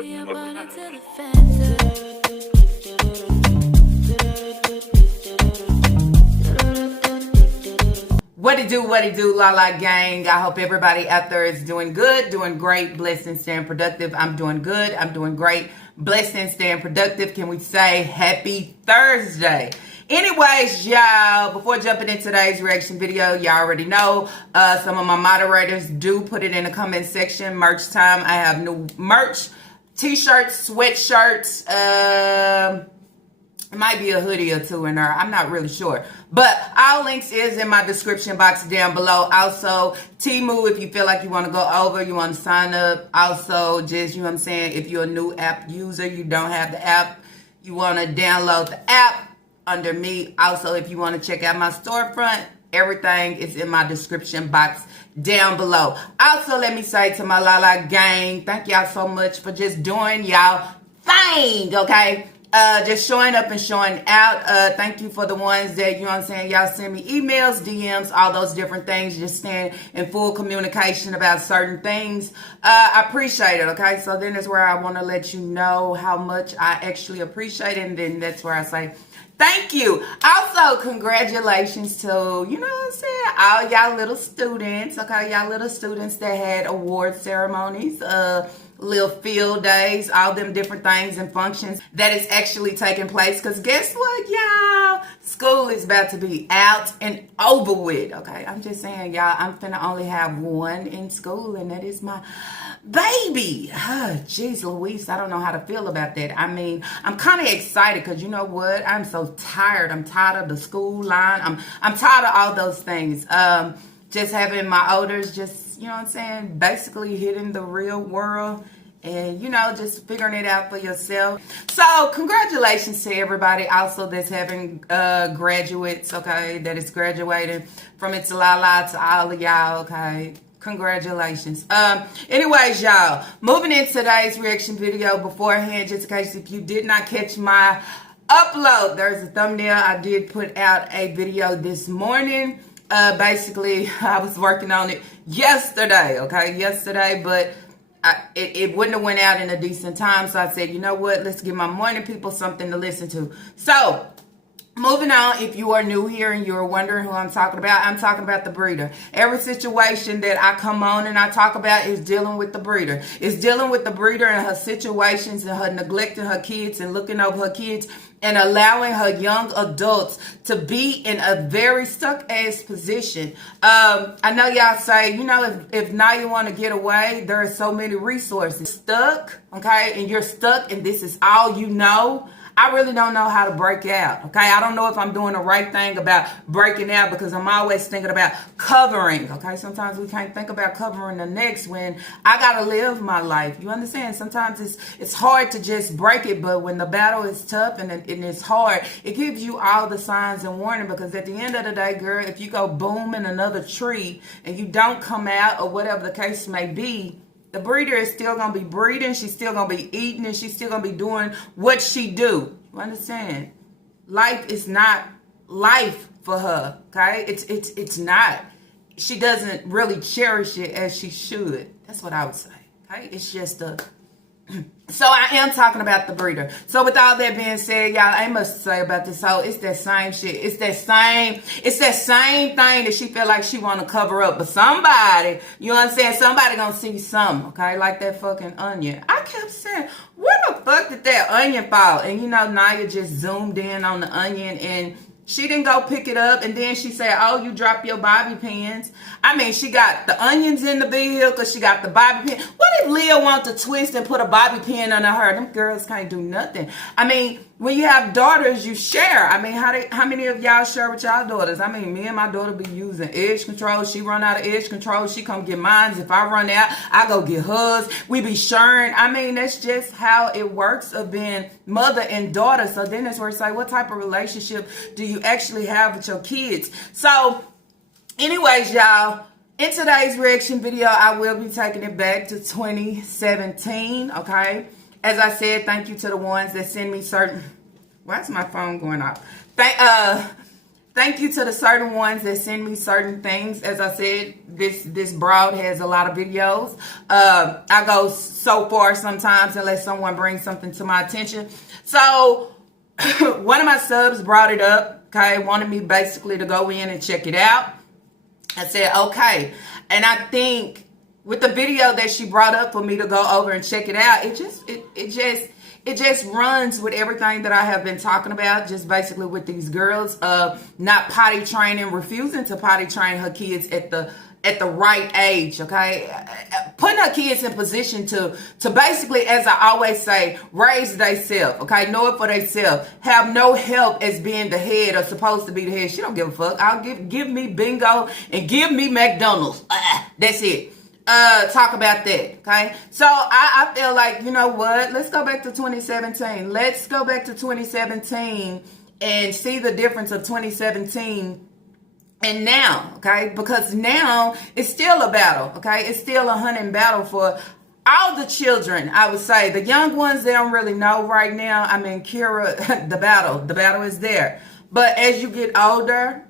What it do, La La Gang. I hope everybody out there is doing good, doing great, blessed, and staying productive. I'm doing good. I'm doing great, blessed, and staying productive. Can we say happy Thursday? Anyways, y'all, before jumping into today's reaction video, y'all already know some of my moderators do put it in the comment section. Merch time. I have new merch, t-shirts, sweatshirts, it might be a hoodie or two in there. I'm not really sure. But all links is in my description box down below. Also, Temu, if you feel like you want to go over, you want to sign up. Also, just, you know what I'm saying, if you're a new app user, you don't have the app, you want to download the app under me. Also, if you want to check out my storefront, everything is in my description box down below. Also, let me say to my La La Gang, thank y'all so much for just doing y'all thing, okay? Just showing up and showing out. Thank you for the ones that, you know what I'm saying, y'all send me emails, DMs, all those different things, just staying in full communication about certain things. I appreciate it, okay? So then is where I want to let you know how much I actually appreciate it, and then that's where I say thank you. Also, congratulations to, you know what I'm saying, all y'all little students, okay? Y'all little students that had award ceremonies, little field days, all them different things and functions that is actually taking place. Because guess what, y'all? School is about to be out and over with, okay? I'm just saying, y'all, I'm finna only have one in school, and that is my baby. Jeez Louise, I don't know how to feel about that. I mean, I'm kind of excited because, you know what? I'm so tired. I'm tired of the school line. I'm tired of all those things. Just having my elders just, you know what I'm saying, basically hitting the real world and, you know, just figuring it out for yourself. So congratulations to everybody also that's having graduates, okay, that is graduating from It's La La, to all of y'all, okay. Congratulations. Anyways, y'all, moving into today's reaction video, beforehand, just in case if you did not catch my upload, there's a thumbnail. I did put out a video this morning. Basically, I was working on it yesterday, but it wouldn't have went out in a decent time, so I said, you know what, let's give my morning people something to listen to. So, moving on, if you are new here and you're wondering who I'm talking about the breeder. Every situation that I come on and I talk about is dealing with the breeder. It's dealing with the breeder and her situations and her neglecting her kids and looking over her kids and allowing her young adults to be in a very stuck-ass position. I know y'all say, you know, if now you want to get away, there are so many resources. Stuck, okay, and you're stuck and this is all you know, I really don't know how to break out, okay? I don't know if I'm doing the right thing about breaking out because I'm always thinking about covering, okay? Sometimes we can't think about covering the next when I got to live my life. You understand? Sometimes it's hard to just break it, but when the battle is tough and it's hard, it gives you all the signs and warning, because at the end of the day, girl, if you go boom in another tree and you don't come out or whatever the case may be, the breeder is still going to be breeding. She's still going to be eating, and she's still going to be doing what she do. You understand? Life is not life for her, okay? It's not. She doesn't really cherish it as she should. That's what I would say, okay? It's just a... So I am talking about the breeder. So with all that being said, y'all, I must say about this whole, it's that same shit. It's that same thing that she feel like she want to cover up. But somebody, you know what I'm saying? Somebody gonna see something, okay? Like that fucking onion. I kept saying, where the fuck did that onion fall? And you know, Naya just zoomed in on the onion and she didn't go pick it up, and then she said, oh, you dropped your bobby pins. I mean, she got the onions in the vehicle, she got the bobby pin. What if Leah wants to twist and put a bobby pin under her? Them girls can't do nothing. I mean, when you have daughters, you share. I mean, how many of y'all share with y'all daughters? I mean, me and my daughter be using edge control. She run out of edge control, she come get mine. If I run out, I go get hers. We be sharing. I mean, that's just how it works of being mother and daughter. So then that's where it's like, what type of relationship do you actually have with your kids? So anyways, y'all, in today's reaction video, I will be taking it back to 2017, okay? As I said, thank you to the ones that send me certain... Why is my phone going off? Thank you to the certain ones that send me certain things. As I said, this broad has a lot of videos. I go so far sometimes unless someone brings something to my attention. So one of my subs brought it up, okay, wanted me basically to go in and check it out. I said, okay. And I think with the video that she brought up for me to go over and check it out, it just runs with everything that I have been talking about, just basically with these girls not potty training, refusing to potty train her kids at the right age, okay? Putting her kids in position to basically, as I always say, raise theyself, okay? Know it for theyself. Have no help as being the head or supposed to be the head. She don't give a fuck. I'll give me bingo and give me McDonald's. That's it. Talk about that, okay? So I feel like, you know what? Let's go back to 2017. Let's go back to 2017 and see the difference of 2017 and now, okay? Because now it's still a battle, okay? It's still a hunting battle for all the children, I would say. The young ones, they don't really know right now. I mean, Kira, the battle is there. But as you get older,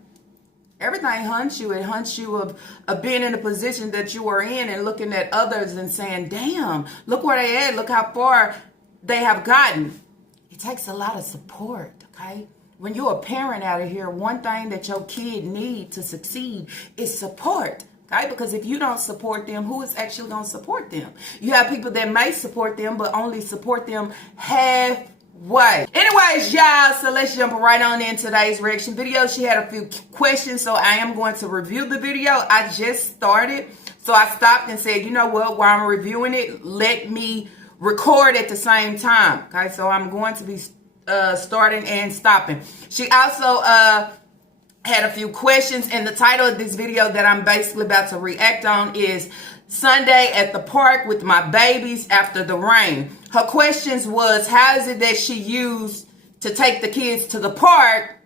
everything hunts you. It hunts you of being in a position that you are in and looking at others and saying, damn, look where they at. Look how far they have gotten. It takes a lot of support, okay? When you're a parent out of here, one thing that your kid needs to succeed is support, okay? Because if you don't support them, who is actually going to support them? You have people that may support them, but only support them halfway. Anyways, y'all, so let's jump right on in today's reaction video. She had a few questions, so I am going to review the video. I just started, so I stopped and said, you know what, while I'm reviewing it, let me record at the same time, okay? So I'm going to be starting and stopping. She also had a few questions, and the title of this video that I'm basically about to react on is Sunday at the park with my babies after the rain. Her questions was, how is it that she used to take the kids to the park,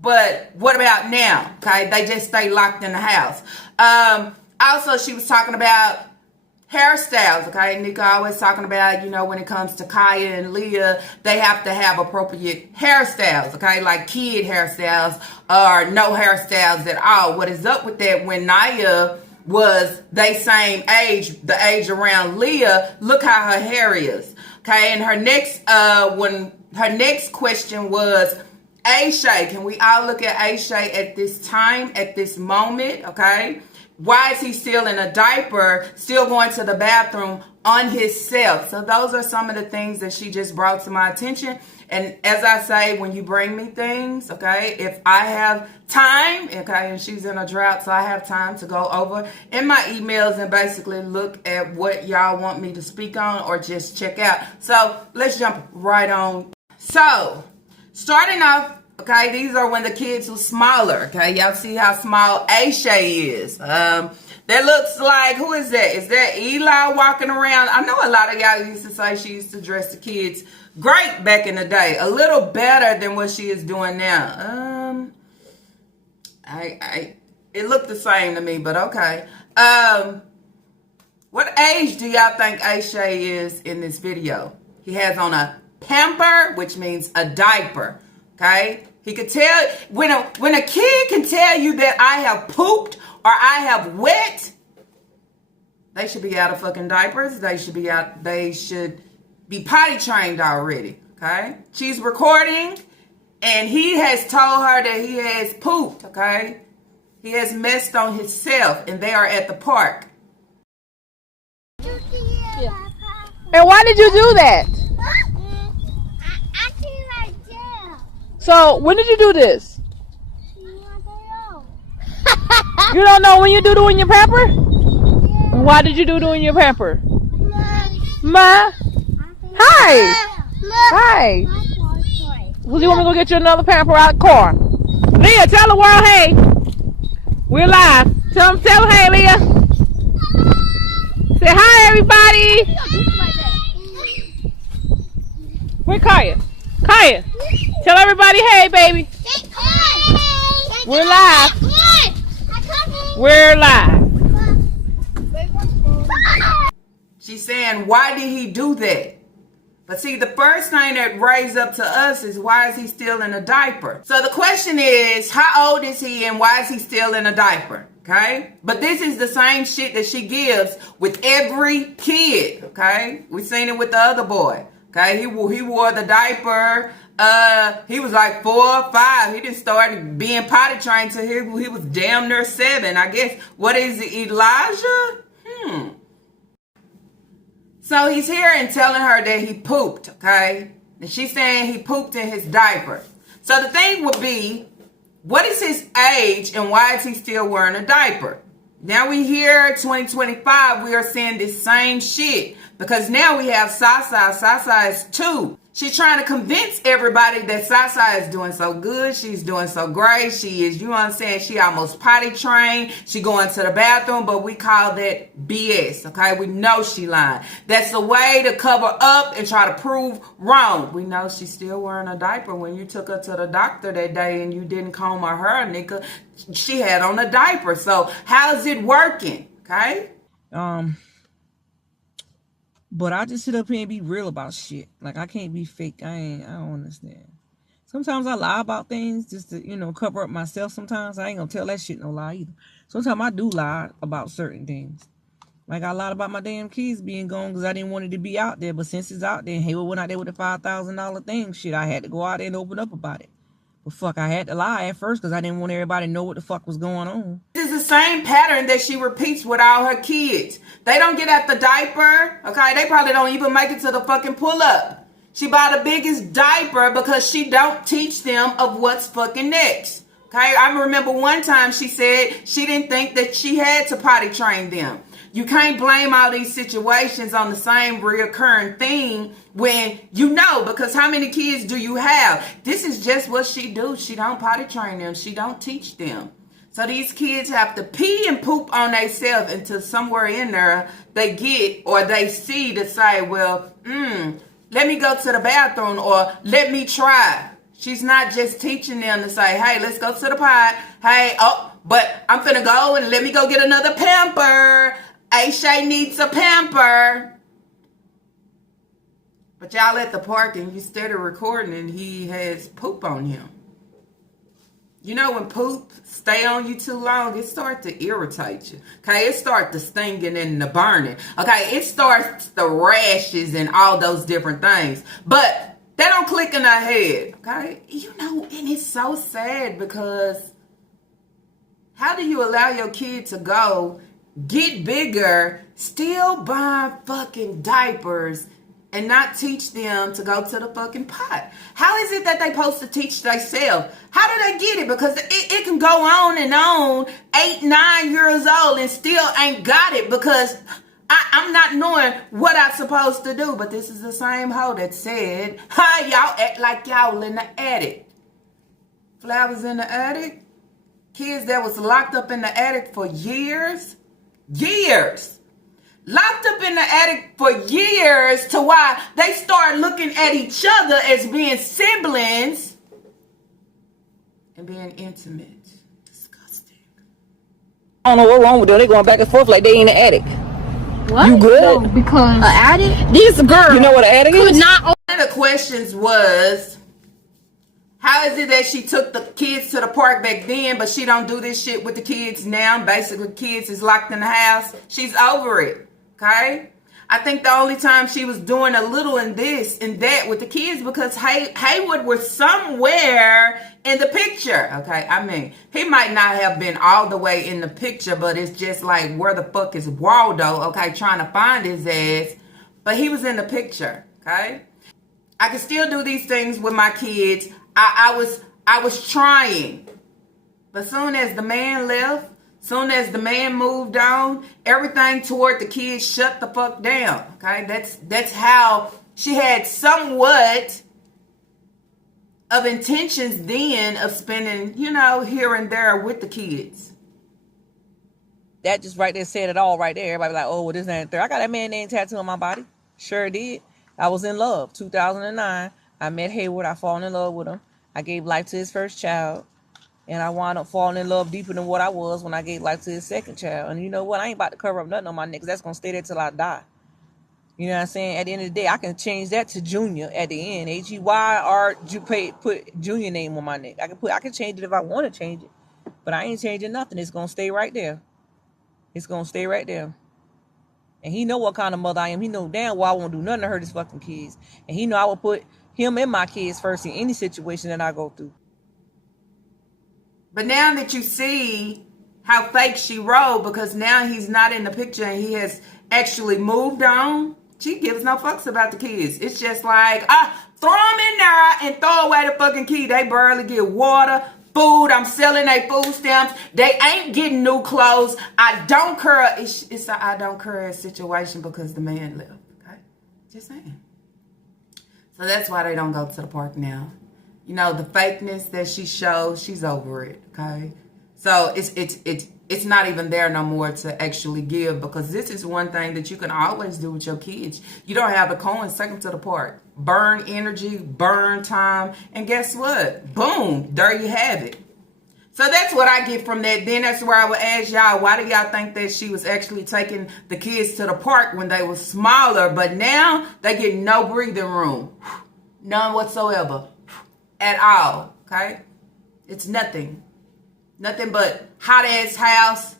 but what about now? Okay, they just stay locked in the house. Also, she was talking about hairstyles, okay? Nika always talking about, you know, when it comes to Kaya and Leah, they have to have appropriate hairstyles, okay? Like kid hairstyles or no hairstyles at all. What is up with that when Naya was they same age, the age around Leah, look how her hair is, okay? And her next question was, Aisha, can we all look at Aisha at this time, at this moment, okay? Why is he still in a diaper, still going to the bathroom on himself? So those are some of the things that she just brought to my attention. And as I say, when you bring me things, okay, if I have time, okay, and she's in a drought, so I have time to go over in my emails and basically look at what y'all want me to speak on or just check out. So let's jump right on. So starting off, okay, these are when the kids were smaller, okay? Y'all see how small Aisha is. That looks like, who is that? Is that Eli walking around? I know a lot of y'all used to say she used to dress the kids great back in the day. A little better than what she is doing now. It looked the same to me, but okay. What age do y'all think Aisha is in this video? He has on a pamper, which means a diaper, okay? He could tell, when a kid can tell you that I have pooped or I have wet, they should be out of fucking diapers. They should be potty trained already, okay? She's recording, and he has told her that he has pooped, okay? He has messed on himself, and they are at the park. Yeah. And why did you do that? So, when did you do this? You don't know when you do in your pamper? Yeah. Why did you do in your pamper? Ma? Hi! Hi! Well, you want me to go get you another pamper out of the car? Leah, tell the world, hey! We're live. Tell them, hey, Leah! Say hi, everybody! Where Kaya? Kaya! Tell everybody, hey, baby. We're live. We're live. She's saying, why did he do that? But see, the first thing that raised up to us is, why is he still in a diaper? So the question is, how old is he and why is he still in a diaper? Okay? But this is the same shit that she gives with every kid. Okay? We seen it with the other boy. Okay? He wore the diaper. He was like 4 or 5. He just started being potty trained till he was damn near 7. I guess. What is it, Elijah? So he's here and telling her that he pooped, okay? And she's saying he pooped in his diaper. So the thing would be, what is his age and why is he still wearing a diaper? Now we here, 2025, we are seeing this same shit. Because now we have Sasa. Sasa is 2. She's trying to convince everybody that Sasa is doing so good. She's doing so great. She is, you know what I'm saying? She almost potty trained. She going to the bathroom, but we call that BS, okay? We know she lying. That's the way to cover up and try to prove wrong. We know she's still wearing a diaper. When you took her to the doctor that day and you didn't comb her hair, nigga, she had on a diaper. So how's it working, okay? But I just sit up here and be real about shit. Like, I can't be fake. I don't understand. Sometimes I lie about things just to, cover up myself sometimes. I ain't gonna tell that shit no lie either. Sometimes I do lie about certain things. Like, I lied about my damn kids being gone because I didn't want it to be out there. But since it's out there, and Hayward went out there with a $5,000 thing, shit, I had to go out there and open up about it. But fuck, I had to lie at first because I didn't want everybody to know what the fuck was going on. This is the same pattern that she repeats with all her kids. They don't get at the diaper, okay? They probably don't even make it to the fucking pull-up. She bought the biggest diaper because she don't teach them of what's fucking next, okay? I remember one time she said she didn't think that she had to potty train them. You can't blame all these situations on the same reoccurring thing when you know, because how many kids do you have? This is just what she do. She don't potty train them. She don't teach them. So these kids have to pee and poop on themselves until somewhere in there they get or they see to say, well, let me go to the bathroom or let me try. She's not just teaching them to say, hey, let's go to the pot. Hey, but I'm finna go and let me go get another pamper. Aisha needs a pamper. But y'all at the park and you started recording and he has poop on him. You know when poop stay on you too long, it starts to irritate you. Okay, it starts the stinging and the burning. Okay, it starts the rashes and all those different things. But they don't click in our head. Okay, and it's so sad because how do you allow your kid to go get bigger, still buying fucking diapers and not teach them to go to the fucking pot? How is it that they supposed to teach themselves? How do they get it? Because it can go on and on, 8, 9 years old and still ain't got it because I'm not knowing what I'm supposed to do. But this is the same hoe that said, hi, y'all act like y'all in the attic. Flowers in the attic? Kids that was locked up in the attic for years. Locked up in the attic for years to why they start looking at each other as being siblings and being intimate. Disgusting. I don't know what's wrong with them. They going back and forth like they in the attic. What? You good? No, because an attic? This girl. You know what an attic is? One of the questions was, how is it that she took the kids to the park back then, but she don't do this shit with the kids now? Basically, kids is locked in the house. She's over it, okay? I think the only time she was doing a little in this and that with the kids because Haywood was somewhere in the picture, okay? I mean, he might not have been all the way in the picture, but it's just like, where the fuck is Waldo, okay, trying to find his ass. But he was in the picture, okay? I can still do these things with my kids. I was trying, but soon as the man left, soon as the man moved on, everything toward the kids shut the fuck down. Okay, that's how she had somewhat of intentions then of spending, here and there with the kids. That just right there said it all right there. Everybody like, oh, well, this ain't there. I got a man name tattoo on my body. Sure did. I was in love. 2009. I met Hayward. I fallen in love with him. I gave life to his first child. And I wound up falling in love deeper than what I was when I gave life to his second child. And you know what? I ain't about to cover up nothing on my neck. That's going to stay there till I die. You know what I'm saying? At the end of the day, I can change that to Junior at the end. H-E-Y-R, put Junior name on my neck. I can change it if I want to change it. But I ain't changing nothing. It's going to stay right there. It's going to stay right there. And he know what kind of mother I am. He know damn well I won't do nothing to hurt his fucking kids. And he know I will put him and my kids first in any situation that I go through. But now that you see how fake she rolled, because now he's not in the picture and he has actually moved on, she gives no fucks about the kids. It's just like, throw them in there and throw away the fucking key. They barely get water, food. I'm selling their food stamps. They ain't getting new clothes. I don't care. It's a I don't care situation because the man left. Okay? Just saying. So that's why they don't go to the park now. You know, the fakeness that she shows, she's over it. Okay? So it's not even there no more to actually give, because this is one thing that you can always do with your kids. You don't have the coins, take them to the park. Burn energy, burn time, and guess what? Boom, there you have it. So that's what I get from that. Then that's where I would ask y'all, why do y'all think that she was actually taking the kids to the park when they were smaller, but now they get no breathing room? None whatsoever. At all, okay? It's nothing. Nothing but hot ass house.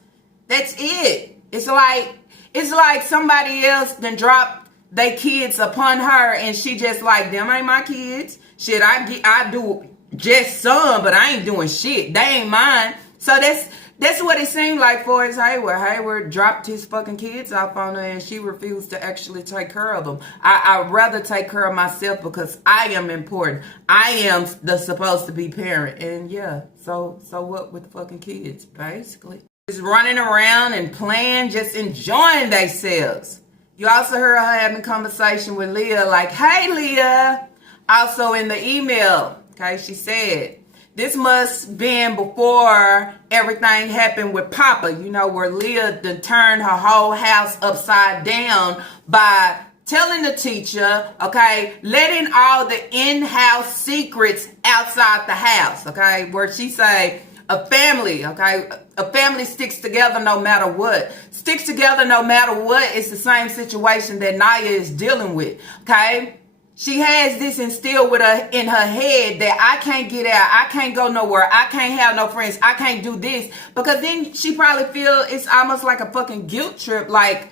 That's it. It's like somebody else then dropped their kids upon her, and she just like, them ain't my kids. Shit, I do just some, but I ain't doing shit. They ain't mine. So that's what it seemed like for his Hayward. Hayward dropped his fucking kids off on her, and she refused to actually take care of them. I'd rather take care of myself because I am important. I am the supposed to be parent. And yeah, so what with the fucking kids, basically? Just running around and playing, just enjoying themselves. You also heard her having conversation with Leah, like, hey, Leah. Also in the email, okay, she said, this must been before everything happened with Papa, you know, where Leah turned her whole house upside down by telling the teacher, okay, letting all the in-house secrets outside the house, okay, where she say a family, okay, a family sticks together no matter what. Sticks together no matter what. It's the same situation that Naya is dealing with, okay? She has this instilled with her in her head that I can't get out, I can't go nowhere, I can't have no friends, I can't do this. Because then she probably feel it's almost like a fucking guilt trip, like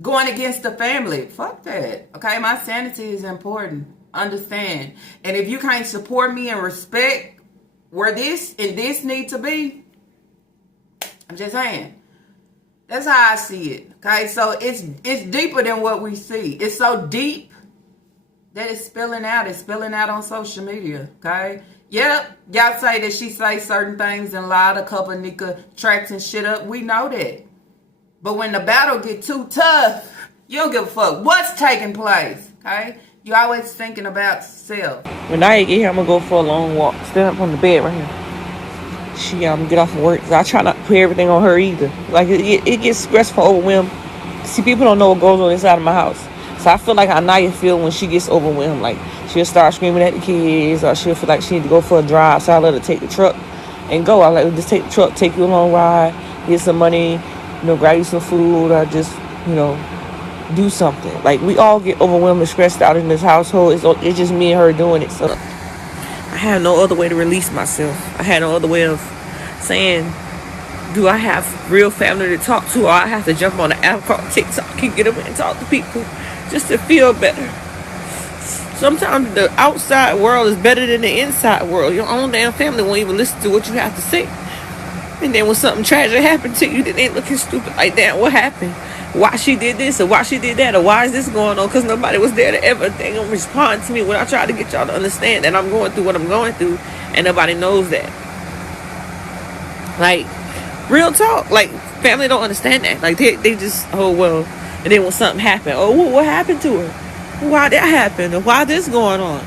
going against the family. Fuck that. Okay, my sanity is important. Understand. And if you can't support me and respect where this and this need to be, I'm just saying. That's how I see it. Okay, so it's deeper than what we see. It's so deep that it's spilling out. It's spilling out on social media, okay? Yep, y'all say that she say certain things and lie to cover Nika tracks and shit up. We know that. But when the battle get too tough, you don't give a fuck what's taking place, okay? You always thinking about self. When I get here, I'm going to go for a long walk. Stand up on the bed right here. She get off of work. I try not to put everything on her either. Like, it gets stressful, overwhelmed. See, people don't know what goes on inside of my house. So I feel like how Naya feel when she gets overwhelmed. Like, she'll start screaming at the kids, or she'll feel like she need to go for a drive. So I let her take the truck and go. I let her just take the truck, take you a long ride, get some money, you know, grab you some food, or just, you know, do something. Like, we all get overwhelmed and stressed out in this household. It's just me and her doing it. So I had no other way to release myself. I had no other way of saying, do I have real family to talk to, or I have to jump on the app called TikTok and get up and talk to people just to feel better. Sometimes the outside world is better than the inside world. Your own damn family won't even listen to what you have to say. And then when something tragic happened to you, then they looking stupid like, damn, what happened? Why she did this, or why she did that, or why is this going on? Because nobody was there to ever respond to me when I tried to get y'all to understand that I'm going through what I'm going through, and nobody knows that. Like, real talk. Like, family don't understand that. Like, they just, oh, well. And then when something happened, oh, what happened to her? Why that happened? Or why this going on?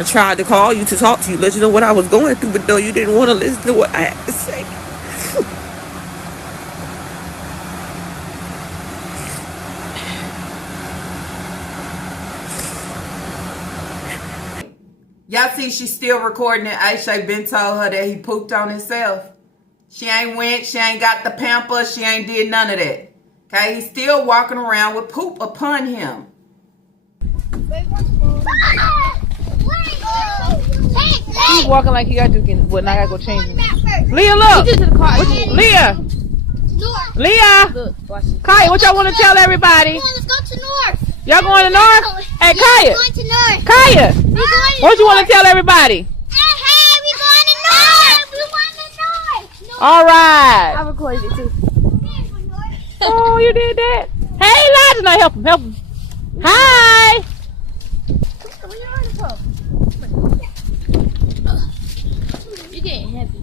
I tried to call you to talk to you, let you know what I was going through, but no, you didn't want to listen to what I had to say. Y'all see she's still recording it. Aisha been told her that he pooped on himself. She ain't went. She ain't got the pamper. She ain't did none of that. Okay, he's still walking around with poop upon him. He's walking like he got to get, but now I gotta go change him. Leah, look! Leah! Leah! Kaya, what y'all want to tell everybody? Let's go to North. Y'all going to North? Hey, Kaya! Going to North. Kaya! What you want to tell everybody? Hey, we going to North. We want to North. All right. I recorded it too. Oh, you did that? Hey, Elijah, now help him, help him. Hi. You're getting heavy.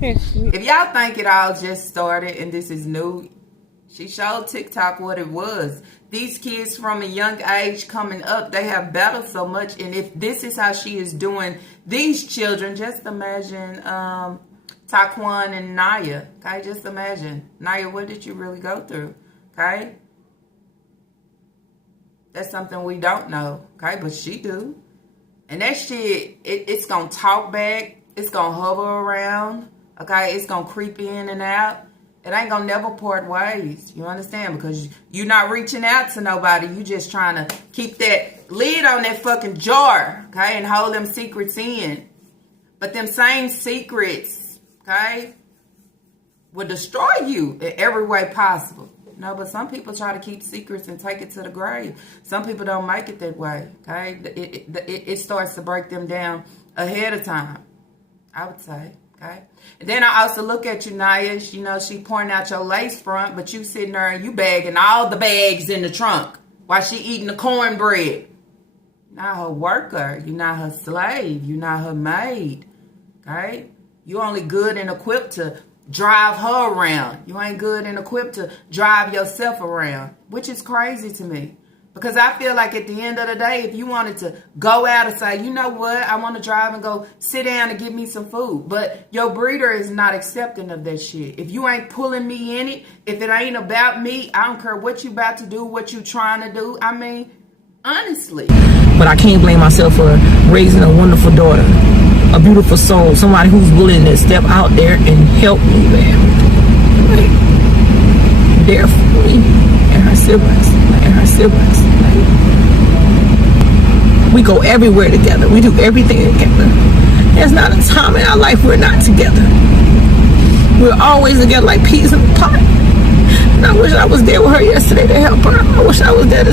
If y'all think it all just started and this is new, she showed TikTok what it was. These kids from a young age coming up, they have battled so much. And if this is how she is doing these children, just imagine Taquan and Naya. Okay, just imagine. Naya, what did you really go through? Okay? That's something we don't know. Okay, but she do. And that shit, it's going to talk back. It's going to hover around. Okay, it's going to creep in and out. It ain't going to never part ways. You understand? Because you're not reaching out to nobody. You just trying to keep that lid on that fucking jar. Okay, and hold them secrets in. But them same secrets, okay, will destroy you in every way possible. No, but some people try to keep secrets and take it to the grave. Some people don't make it that way, okay? It starts to break them down ahead of time, I would say, okay? And then I also look at you, Naya. You know, she pointing out your lace front, but you sitting there and you bagging all the bags in the trunk while she eating the cornbread. You're not her worker. You're not her slave. You're not her maid, okay? You only good and equipped to drive her around. You ain't good and equipped to drive yourself around, which is crazy to me. Because I feel like at the end of the day, if you wanted to go out and say, you know what, I want to drive and go sit down and get me some food. But your breeder is not accepting of that shit. If you ain't pulling me in it, if it ain't about me, I don't care what you about to do, what you trying to do. I mean, honestly. But I can't blame myself for raising a wonderful daughter, a beautiful soul, somebody who's willing to step out there and help me, man. Like, there for me and her siblings. We go everywhere together. We do everything together. There's not a time in our life we're not together. We're always together like peas in a pot. And I wish I was there with her yesterday to help her. I wish I was there to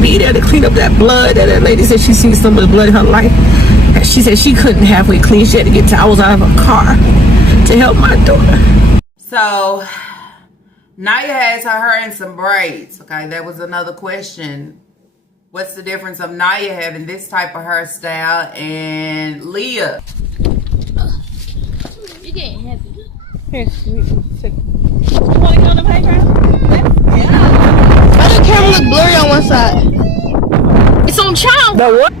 be there to clean up that blood. That lady said she seen so much blood in her life. And she said she couldn't halfway clean. She had to get towels out of her car to help my daughter. So Naya has her hair in some braids. Okay, that was another question. What's the difference of Naya having this type of hairstyle and Leah? You're getting heavy. Here, you want to get on the playground? Why the camera look blurry on one side? It's on child. The what?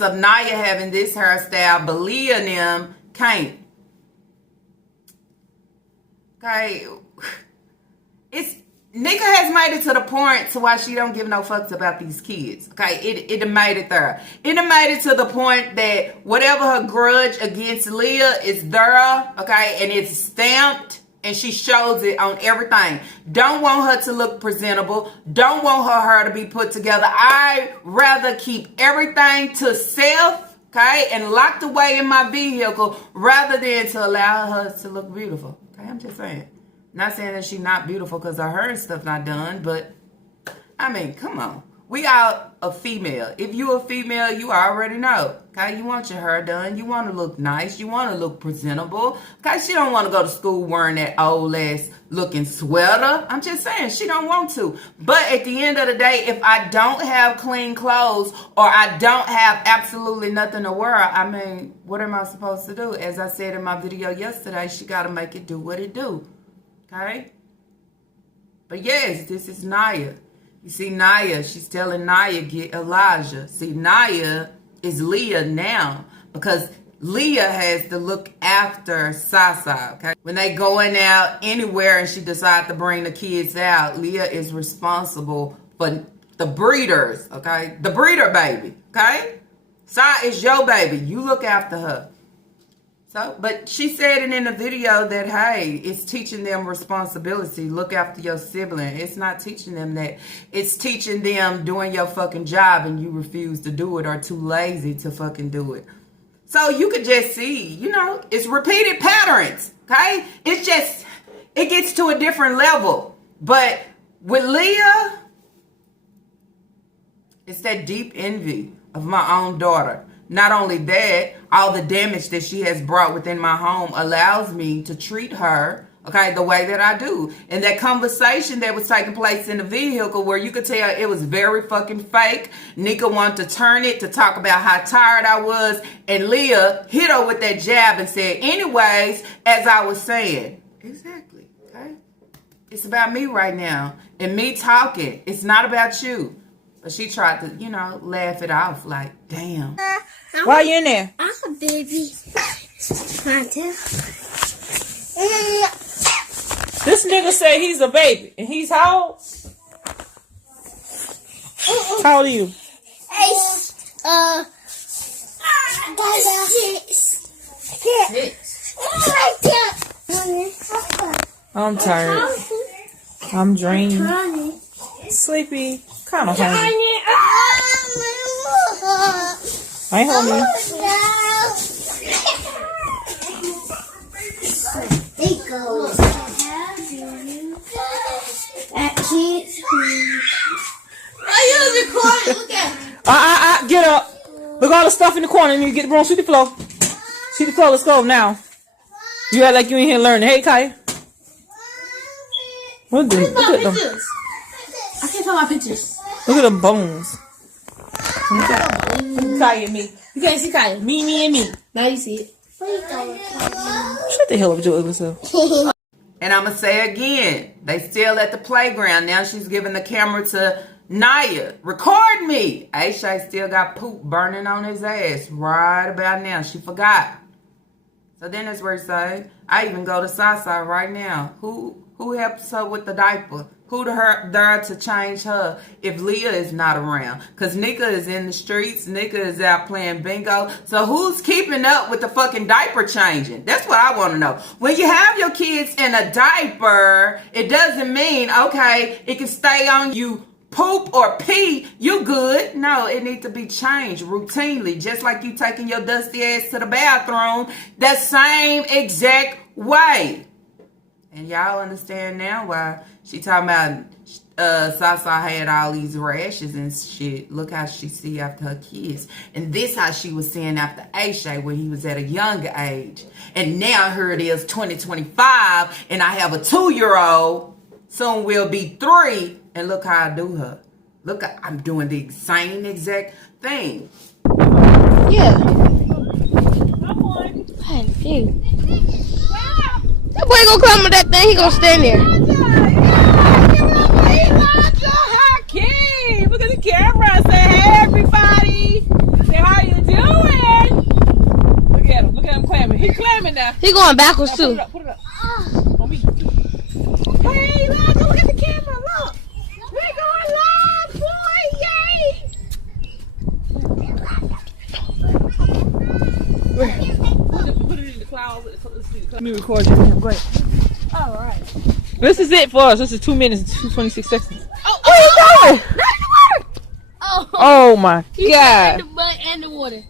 Of Naya having this hairstyle, but Leah and them can't. Okay, it's Nika has made it to the point to why she don't give no fucks about these kids. Okay, it done made it there. It done made it to the point that whatever her grudge against Leah is there, okay, and it's stamped. And she shows it on everything. Don't want her to look presentable. Don't want her hair to be put together. I'd rather keep everything to self, okay, and locked away in my vehicle rather than to allow her to look beautiful. Okay, I'm just saying. Not saying that she's not beautiful because her hair and stuff not done, but I mean, come on. We are a female. If you a female, you already know. Okay, you want your hair done. You want to look nice. You want to look presentable. Okay, she don't want to go to school wearing that old ass looking sweater. I'm just saying, she don't want to. But at the end of the day, if I don't have clean clothes or I don't have absolutely nothing to wear, I mean, what am I supposed to do? As I said in my video yesterday, she got to make it do what it do. Okay? But yes, this is Naya. You see, Naya, she's telling Naya, get Elijah. See, Naya is Leah now because Leah has to look after Sasa, okay? When they going out anywhere and she decides to bring the kids out, Leah is responsible for the breeders, okay? The breeder baby, okay? Sa is your baby. You look after her. So, but she said it in the video that, hey, it's teaching them responsibility. Look after your sibling. It's not teaching them that. It's teaching them doing your fucking job and you refuse to do it or too lazy to fucking do it. So you could just see, you know, it's repeated patterns, okay? It's just, it gets to a different level. But with Leah, it's that deep envy of my own daughter. Not only that, all the damage that she has brought within my home allows me to treat her, okay, the way that I do. And that conversation that was taking place in the vehicle where you could tell it was very fucking fake. Nika wanted to turn it to talk about how tired I was. And Leah hit her with that jab and said, anyways, as I was saying. Exactly, okay? It's about me right now. And me talking. It's not about you. But she tried to, you know, laugh it off like, damn. Why you in there? I'm a baby. This nigga say he's a baby. And he's how old? How old are you? I'm tired. I'm drained. Sleepy. Kind of hungry. I ain't hungry. Get up. Look at all the stuff in the corner. You get the broom, sweep the floor. Sweep the floor. Let's go now. You act like you ain't here learning. Hey, Kai. What the? Look at them. I can't find my pictures. Look at them bones. Kai and me. You can't see Kaya. Me, and me. Now you see it. Shut the hell up with your ugly self. And I'm going to say again, they still at the playground. Now she's giving the camera to Naya. Record me. Aisha still got poop burning on his ass right about now. She forgot. So then that's where he say, I even go to Sasa right now. Who helps her with the diaper? Who there to change her if Leah is not around? Because Nika is in the streets. Nika is out playing bingo. So who's keeping up with the fucking diaper changing? That's what I want to know. When you have your kids in a diaper, it doesn't mean, okay, it can stay on you poop or pee, you good. No, it needs to be changed routinely. Just like you taking your dusty ass to the bathroom, that same exact way. And y'all understand now why she talking about Sasa had all these rashes and shit. Look how she see after her kids. And this how she was seeing after Aisha when he was at a younger age. And now here it is 2025 and I have a 2-year-old. Soon will be 3. And look how I do her. Look, I'm doing the same exact thing. Yeah. God dang. That boy gonna climb on that thing. He gonna stand there. Hakeem, look at the camera. Say, hey, everybody. Say, how you doing? Look at him. Look at him clamming. He's clamming now. He going backwards too. Put it up. On me. Hey, Elijah, look at the camera. Look. We're going live, boy. Yay. Put it in the cloud. Let me record you. Great. All right. This is it for us. This is 2 minutes and 26 seconds. Oh, What are you doing? Oh, Oh my he God. in the mud and the water.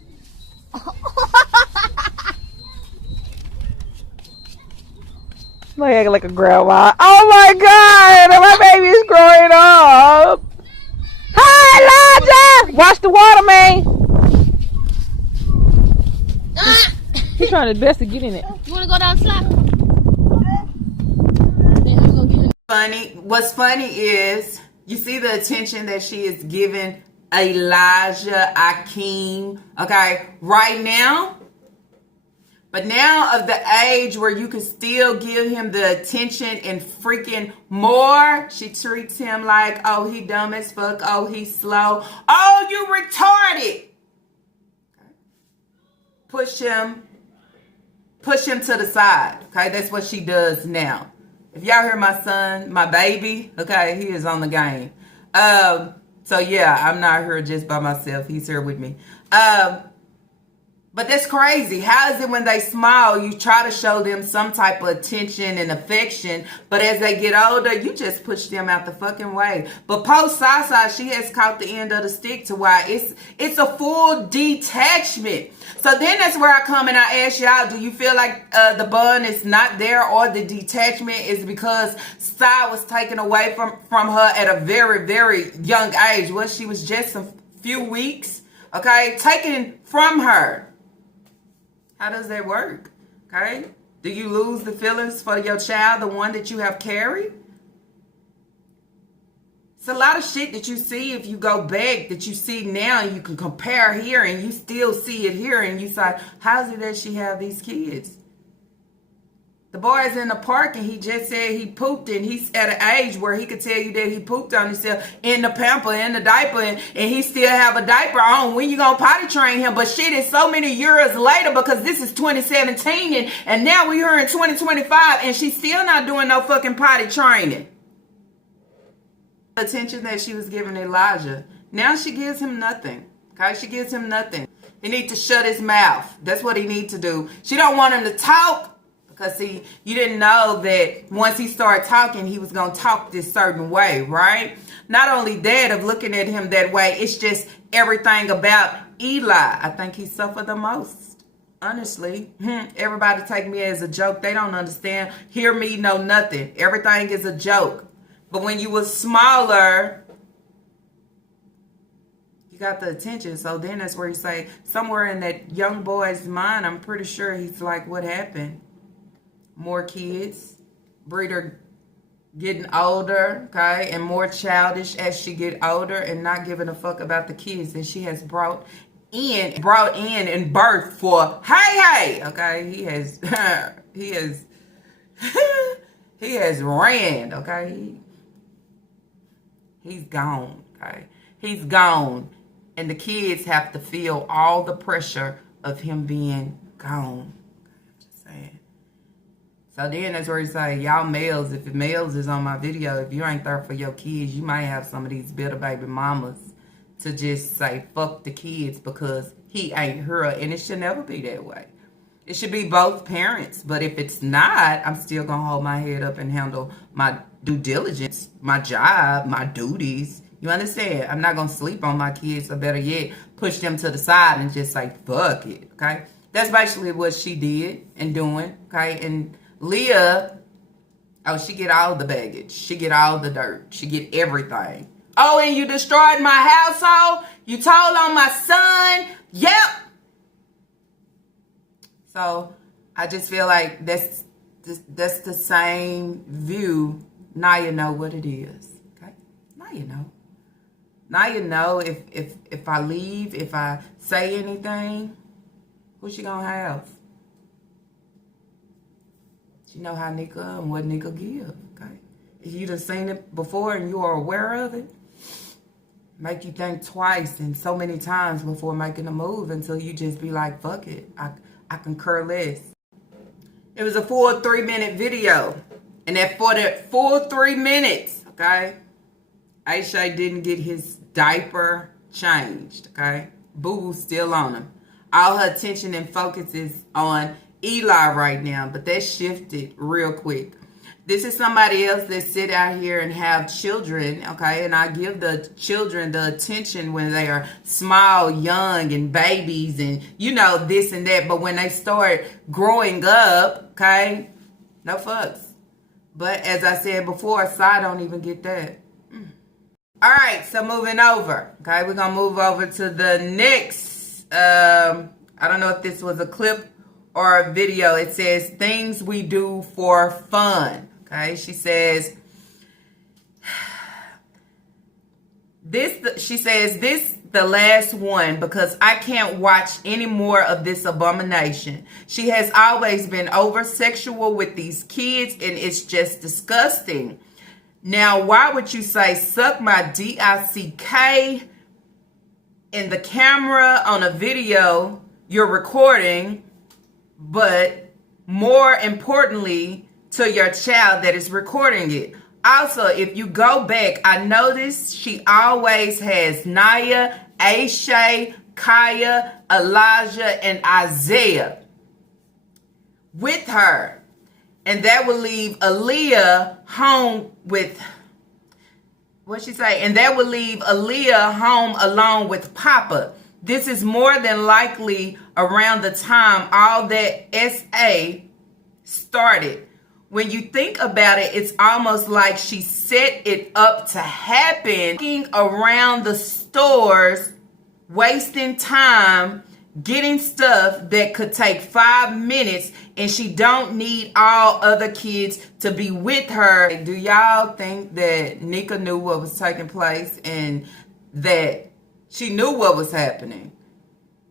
Like acting like a grandma. Oh my God. My baby's growing up. Hi, Elijah. Watch the water, man. He's trying his best to get in it. You wanna go down slap? What's funny is you see the attention that she is giving Elijah Akeem, okay, right now. But now of the age where you can still give him the attention and freaking more, she treats him like, oh, he dumb as fuck, oh, he's slow, oh, you retarded. Push him to the side, okay? That's what she does now. If y'all hear my son, my baby, okay, he is on the game. So yeah, I'm not here just by myself. He's here with me. But that's crazy. How is it when they smile, you try to show them some type of attention and affection, but as they get older, you just push them out the fucking way. But post Sasa, she has caught the end of the stick to why it's a full detachment. So then that's where I come and I ask y'all, do you feel like the bond is not there, or the detachment is because Sai was taken away from her at a very, very young age? Well, she was just a few weeks, okay, taken from her. How does that work? Okay? Do you lose the feelings for your child, the one that you have carried? It's a lot of shit that you see if you go back that you see now, and you can compare here and you still see it here, and you say, how is it that she have these kids? The boy's in the park and he just said he pooped, and he's at an age where he could tell you that he pooped on himself in the pamper, in the diaper, and he still have a diaper on. When you gonna potty train him? But shit is so many years later, because this is 2017 and now we're here in 2025 and she's still not doing no fucking potty training. Attention that she was giving Elijah, now she gives him nothing. Okay, she gives him nothing. He need to shut his mouth. That's what he need to do. She don't want him to talk. Because, see, you didn't know that once he started talking, he was going to talk this certain way, right? Not only that, of looking at him that way, it's just everything about Eli. I think he suffered the most, honestly. Everybody take me as a joke. They don't understand. Hear me, know nothing. Everything is a joke. But when you were smaller, you got the attention. So then that's where you say, somewhere in that young boy's mind, I'm pretty sure he's like, what happened? More kids, breeder getting older, okay, and more childish as she get older, and not giving a fuck about the kids that she has brought in and birthed for. Hey, okay, he has he has ran, okay, he's gone, okay, he's gone, and the kids have to feel all the pressure of him being gone. I'm just saying. So then that's where you say, y'all males, if the males is on my video, if you ain't there for your kids, you might have some of these bitter baby mamas to just say, fuck the kids because he ain't her. And it should never be that way. It should be both parents. But if it's not, I'm still going to hold my head up and handle my due diligence, my job, my duties. You understand? I'm not going to sleep on my kids, or better yet, push them to the side and just say, fuck it, okay? That's basically what she did and doing, okay? And Leah, oh, she get all the baggage. She get all the dirt. She get everything. Oh, and you destroyed my household? You told on my son? Yep. So I just feel like that's the same view. Now you know what it is. Okay? Now you know. Now you know if I leave, if I say anything, who she gonna have? You know how nigga and what nigga give, okay? If you done seen it before and you are aware of it, make you think twice and so many times before making a move, until you just be like, fuck it, I concur less. It was a full 3-minute video. And for that full 3 minutes, okay, Aisha didn't get his diaper changed, okay? Boo-boo's still on him. All her attention and focus is on Eli right now, but that shifted real quick. This is somebody else that sit out here and have children, okay? And I give the children the attention when they are small, young, and babies, and you know, this and that. But when they start growing up, okay, no fucks. But as I said before, Sai don't even get that. All right, so moving over, okay? We're going to move over to the next, I don't know if this was a clip or a video. It says, things we do for fun. Okay, she says, this the last one because I can't watch any more of this abomination. She has always been over sexual with these kids and it's just disgusting. Now, why would you say suck my dick in the camera on a video you're recording, but more importantly, to your child that is recording it? Also, if you go back, I noticed she always has Naya, Aisha, Kaya, Elijah, and Isaiah with her. And that would leave Aaliyah home with, what'd she say? And that would leave Aaliyah home alone with Papa. This is more than likely around the time all that SA started. When you think about it, it's almost like she set it up to happen. Walking around the stores, wasting time, getting stuff that could take 5 minutes, and she don't need all other kids to be with her. Do y'all think that Nika knew what was taking place and that she knew what was happening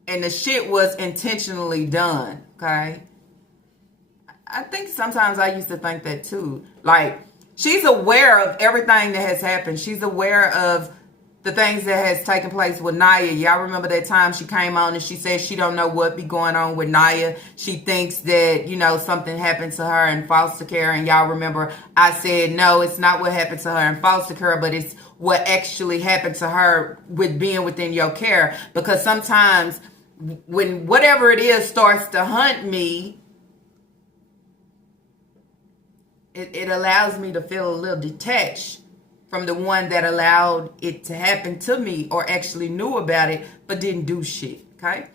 and the shit was intentionally done? Okay, I think sometimes I used to think that too. Like, she's aware of everything that has happened. She's aware of the things that has taken place with Naya. Y'all remember that time she came on and she said she don't know what be going on with Naya. She thinks that, you know, something happened to her in foster care. And y'all remember I said, no, it's not what happened to her in foster care, but it's what actually happened to her with being within your care. Because sometimes when whatever it is starts to hunt me, it allows me to feel a little detached from the one that allowed it to happen to me or actually knew about it but didn't do shit, okay?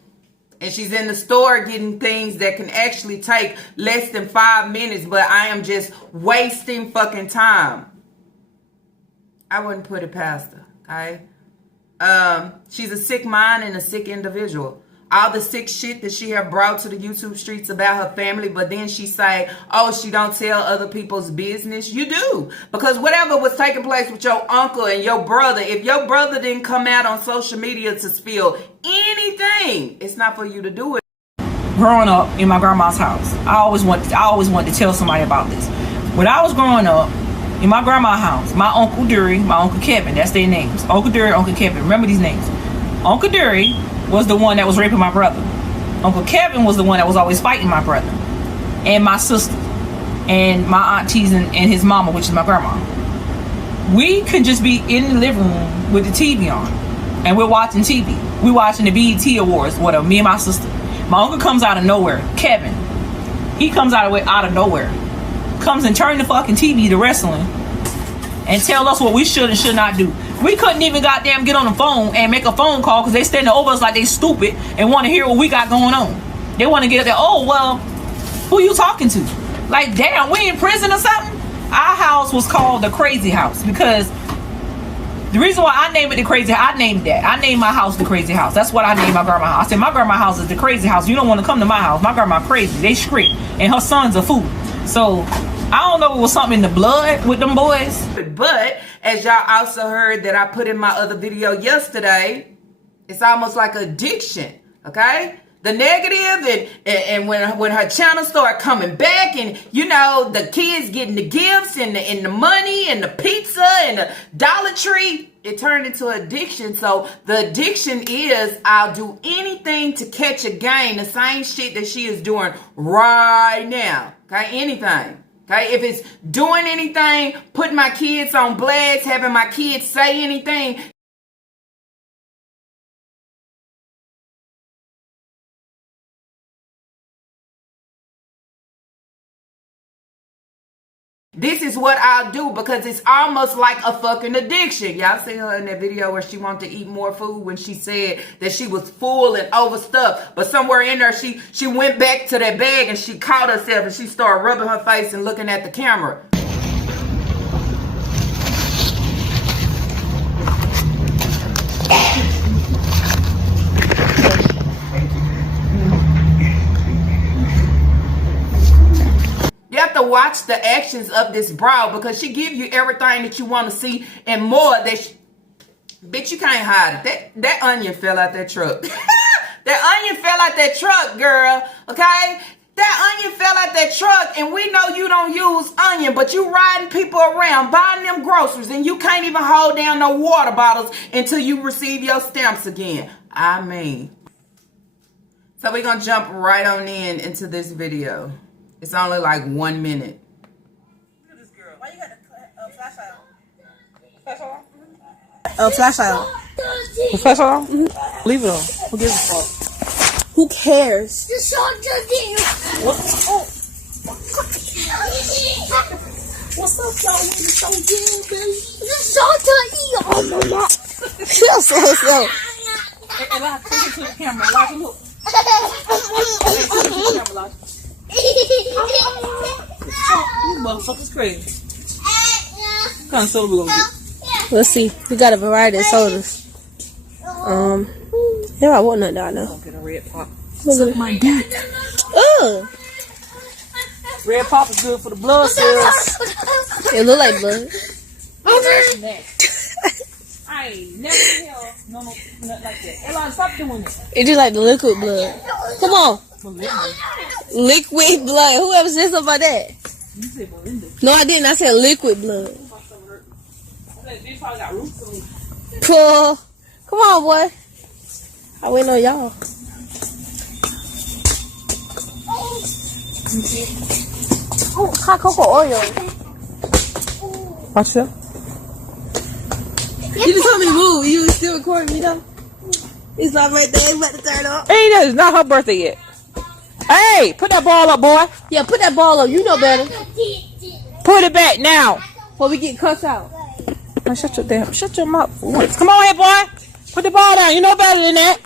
And she's in the store getting things that can actually take less than 5 minutes, but I am just wasting fucking time. I wouldn't put it past her, okay? She's a sick mind and a sick individual. All the sick shit that she have brought to the YouTube streets about her family, but then she say, oh, she don't tell other people's business. You do. Because whatever was taking place with your uncle and your brother, if your brother didn't come out on social media to spill anything, it's not for you to do it. Growing up in my grandma's house, I always wanted to tell somebody about this. When I was growing up in my grandma's house, my Uncle Dury, my Uncle Kevin, that's their names. Uncle Dury, Uncle Kevin. Remember these names. Uncle Dury was the one that was raping my brother. Uncle Kevin was the one that was always fighting my brother and my sister and my aunties and his mama, which is my grandma. We could just be in the living room with the TV on and we're watching TV. We're watching the BET Awards, whatever, me and my sister. My uncle comes out of nowhere, Kevin. He comes out of nowhere, comes and turn the fucking TV to wrestling and tell us what we should and should not do. We couldn't even goddamn get on the phone and make a phone call because they standing over us like they stupid and want to hear what we got going on. They want to get up there, oh, well, who you talking to? Like, damn, we in prison or something? Our house was called the Crazy House because the reason why I named it the Crazy House, I named my house the Crazy House. That's what I named my grandma's house. I said, my grandma's house is the Crazy House. You don't want to come to my house. My grandma crazy. They strict. And her sons are fool. So I don't know if it was something in the blood with them boys. But as y'all also heard that I put in my other video yesterday, it's almost like addiction, okay? The negative and when her channel started coming back and, you know, the kids getting the gifts and the money and the pizza and the Dollar Tree, it turned into addiction. So the addiction is I'll do anything to catch a game, the same shit that she is doing right now, okay? Anything. Okay, if it's doing anything, putting my kids on blast, having my kids say anything. This is what I'll do because it's almost like a fucking addiction. Y'all see her in that video where she wanted to eat more food when she said that she was full and overstuffed. But somewhere in there, she went back to that bag and she caught herself and she started rubbing her face and looking at the camera. You have to watch the actions of this broad because she give you everything that you want to see and more. Bitch, you can't hide it. That onion fell out that truck. That onion fell out that truck, girl. Okay? That onion fell out that truck, and we know you don't use onion, but you riding people around, buying them groceries, and you can't even hold down no water bottles until you receive your stamps again. I mean. So we're going to jump right on into this video. It's only like 1 minute. Look at this girl. Why you got the flashlight on? Flashlight on? Oh, flashlight. The flash on? Leave it on. Who gives a fuck? Who cares? The soldier did. What's up, y'all? The soldier, baby. The soldier eat. Oh my God. So. And I take it to the camera. Watch him look. You motherfuckers crazy. What kind of soda we gonna get? Let's see. We got a variety of sodas. Yeah, I want nothing down now. Get a red pop. Look at my dick. Ugh. Red pop is good for the blood cells. It look like blood. I ain't never held no nothing like that. Elon, stop doing it. It just like the liquid blood. Come on. Liquid blood. Whoever said something about that? You said Melinda. No, I didn't. I said liquid blood. These probably got roots on them. Cool. Come on, boy. I waiting on y'all. Oh, hot cocoa oil. Watch that. You just told me to move. You was still recording me though? It's not right there. It's about to turn off. Hey, that is not her birthday yet. Hey, put that ball up, boy. Yeah, put that ball up. You know better. Put it back now. Before we get cussed out. Now shut your mouth. Come on here, boy. Put the ball down. You know better than that.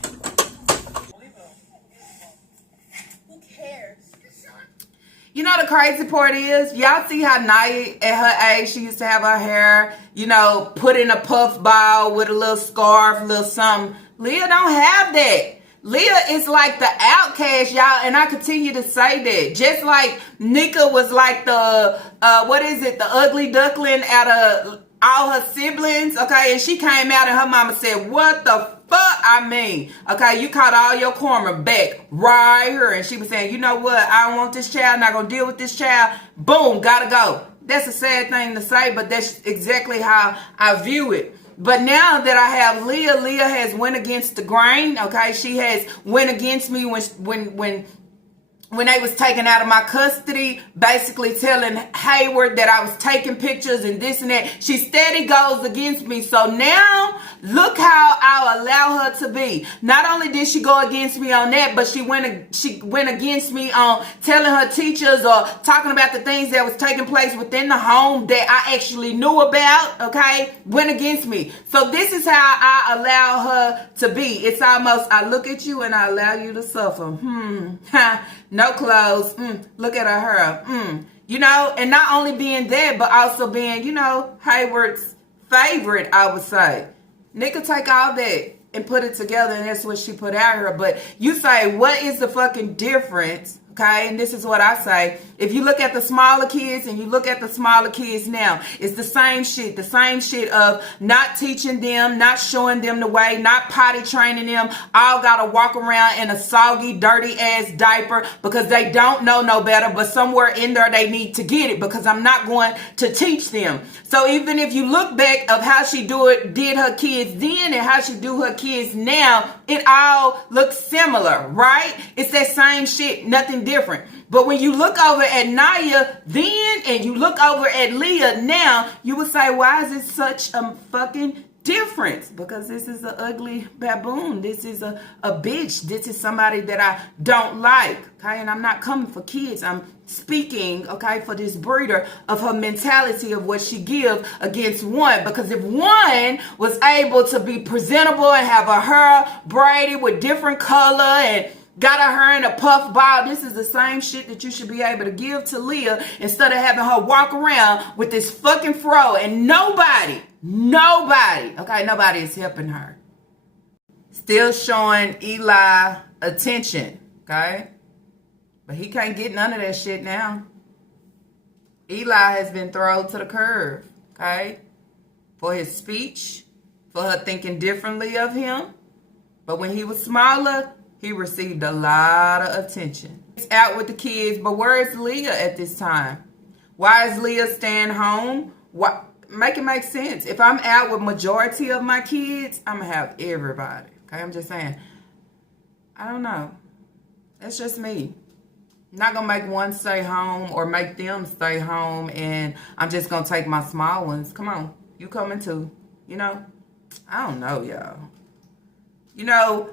You know the crazy part is, y'all see how Naya at her age, she used to have her hair, you know, put in a puff ball with a little scarf, a little something. Leah don't have that. Leah is like the outcast, y'all, and I continue to say that. Just like Nika was like the, the ugly duckling out of all her siblings, okay? And she came out and her mama said, what the fuck? I mean, okay, you caught all your karma back right here. And she was saying, you know what? I don't want this child, not gonna deal with this child. Boom, gotta go. That's a sad thing to say, but that's exactly how I view it. But now that I have Leah, Leah has went against the grain, okay? She has went against me when they was taken out of my custody, basically telling Hayward that I was taking pictures and this and that. She steady goes against me. So now, look how I'll allow her to be. Not only did she go against me on that, but she went against me on telling her teachers or talking about the things that was taking place within the home that I actually knew about, okay? Went against me. So this is how I allow her to be. It's almost, I look at you and I allow you to suffer. No clothes. Look at her hair. You know, and not only being that, but also being, you know, Hayward's favorite, I would say. Nick could take all that and put it together, and that's what she put out here. But you say, what is the fucking difference? Okay, and this is what I say. If you look at the smaller kids and you look at the smaller kids now, it's the same shit of not teaching them, not showing them the way, not potty training them. All gotta walk around in a soggy, dirty ass diaper because they don't know no better, but somewhere in there they need to get it because I'm not going to teach them. So even if you look back of how she did her kids then and how she do her kids now, it all looks similar, right? It's that same shit, nothing different. But when you look over at Naya then and you look over at Leah now, you would say, why is it such a fucking difference? Because this is an ugly baboon. This is a bitch. This is somebody that I don't like. Okay, and I'm not coming for kids. I'm speaking, okay, for this breeder of her mentality of what she gives against one. Because if one was able to be presentable and have her hair braided with different color and got her hair in a puff ball, this is the same shit that you should be able to give to Leah instead of having her walk around with this fucking fro and nobody, okay, nobody is helping her. Still showing Eli attention, okay? But he can't get none of that shit now. Eli has been thrown to the curb, okay? For his speech, for her thinking differently of him. But when he was smaller, he received a lot of attention. He's out with the kids, but where is Leah at this time? Why is Leah staying home? Why? Make it make sense. If I'm out with majority of my kids, I'm going to have everybody. Okay, I'm just saying. I don't know. That's just me. I'm not going to make one stay home or make them stay home, and I'm just going to take my small ones. Come on. You coming too, you know? I don't know, y'all. You know,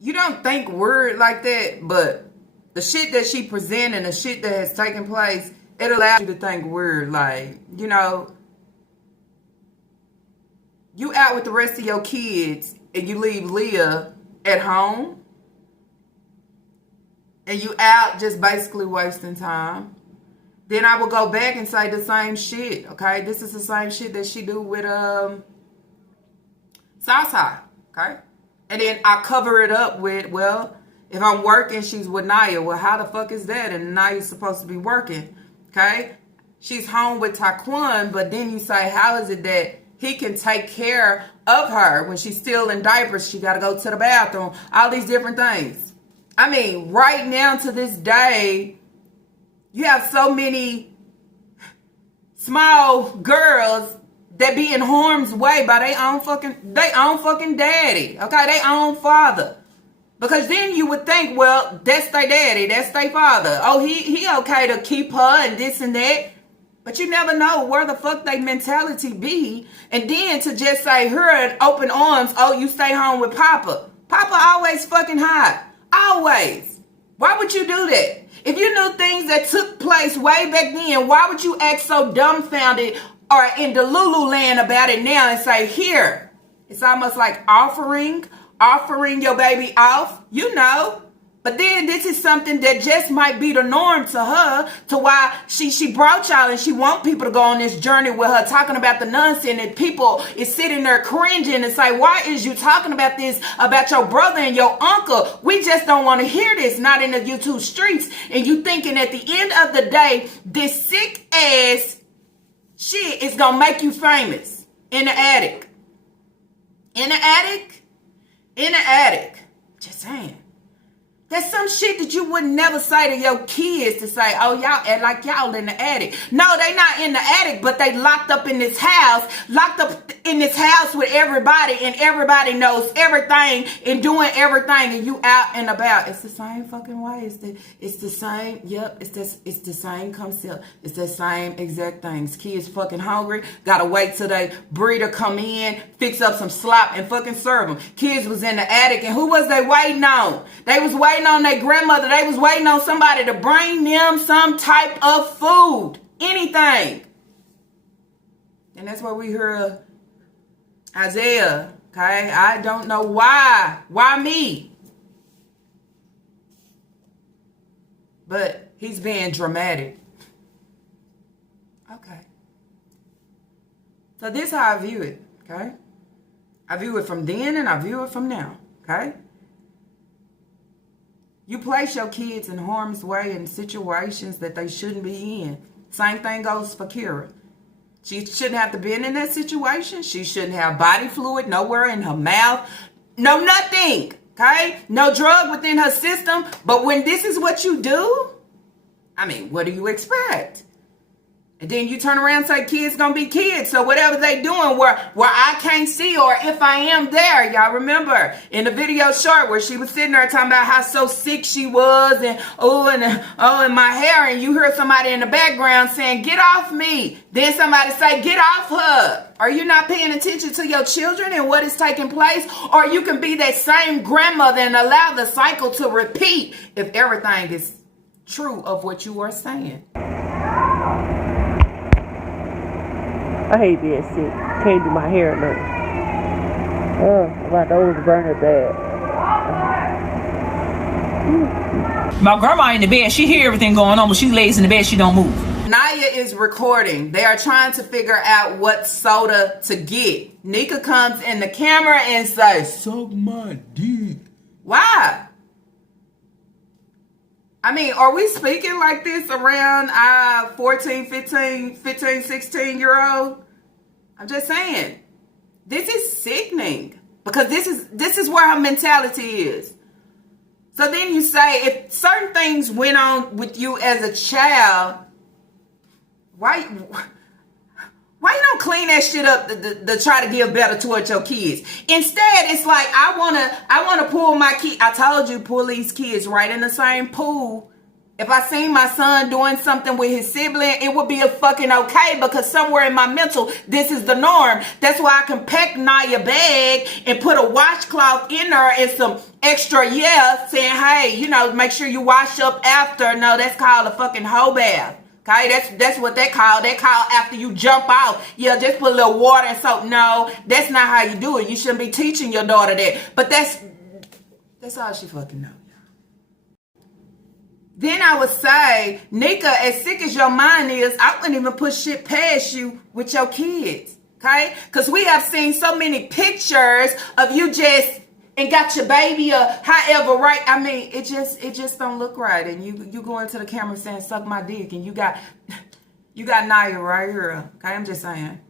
you don't think weird like that, but the shit that she presented and the shit that has taken place, it allows you to think weird. Like, you know, you out with the rest of your kids and you leave Leah at home and you out just basically wasting time. Then I will go back and say the same shit, okay? This is the same shit that she do with Southside, okay? And then I cover it up with, well, if I'm working, she's with Naya. Well, how the fuck is that? And Naya's supposed to be working, okay? She's home with Taquan, but then you say, how is it that he can take care of her when she's still in diapers? She got to go to the bathroom, all these different things. I mean, right now to this day, you have so many small girls that be in harm's way by their own fucking daddy, okay, their own father. Because then you would think, well, that's their daddy, that's their father. Oh, he okay to keep her and this and that. But you never know where the fuck they mentality be. And then to just say, her in open arms, oh, you stay home with Papa. Papa always fucking hot. Always. Why would you do that? If you knew things that took place way back then, why would you act so dumbfounded or in the Lululand about it now and say, here? It's almost like offering your baby off, you know. But then this is something that just might be the norm to her, to why she brought y'all and she want people to go on this journey with her, talking about the nonsense, and people is sitting there cringing and say, why is you talking about this, about your brother and your uncle? We just don't want to hear this, not in the YouTube streets. And you thinking at the end of the day, this sick ass shit is going to make you famous in the attic. In the attic? In the attic. Just saying. That's some shit that you would never say to your kids, to say, oh, y'all act like y'all in the attic. No, they not in the attic, but they locked up in this house with everybody, and everybody knows everything and doing everything, and you out and about. It's the same fucking way. It's the same, yep, it's the same concept. It's the same exact things. Kids fucking hungry, gotta wait till they breeder come in, fix up some slop and fucking serve them. Kids was in the attic, and who was they waiting on? They was waiting on their grandmother. They was waiting on somebody to bring them some type of food, anything. And that's why we hear Isaiah, okay? I don't know why me? But he's being dramatic. Okay. So this is how I view it, okay? I view it from then and I view it from now, okay? You place your kids in harm's way in situations that they shouldn't be in. Same thing goes for Kira. She shouldn't have to be in that situation. She shouldn't have body fluid nowhere in her mouth. No nothing, okay? No drug within her system. But when this is what you do, I mean, what do you expect? And then you turn around and say kids gonna be kids. So whatever they doing where I can't see, or if I am there, y'all remember in the video short where she was sitting there talking about how so sick she was and and my hair, and you hear somebody in the background saying, get off me. Then somebody say, get off her. Are you not paying attention to your children and what is taking place? Or you can be that same grandmother and allow the cycle to repeat if everything is true of what you are saying. I hate being sick. Can't do my hair or nothing. My nose burning bad. My grandma in the bed, she hear everything going on, but she lays in the bed, she don't move. Naya is recording. They are trying to figure out what soda to get. Nika comes in the camera and says, suck my dick. Why? I mean, are we speaking like this around 14, 15, 16-year-old? I'm just saying. This is sickening. Because this is where her mentality is. So then you say, if certain things went on with you as a child, why you don't clean that shit up to try to give better towards your kids? Instead, it's like, I wanna pull my kid. I told you, pull these kids right in the same pool If I seen my son doing something with his sibling, it would be a fucking okay, because somewhere in my mental, this is the norm. That's why I can pack Naya bag and put a washcloth in her and some extra saying, hey, you know, make sure you wash up after. No, that's called a fucking hoe bath. Okay, that's what they call. They call after you jump out. Yeah, just put a little water and soap. No, that's not how you do it. You shouldn't be teaching your daughter that. But that's all she fucking knows. Then I would say, Nika, as sick as your mind is, I wouldn't even put shit past you with your kids, okay? Because we have seen so many pictures of you just and got your baby or however, right? I mean, it just don't look right. And you go into the camera saying, suck my dick, and you got Naya right here, okay? I'm just saying.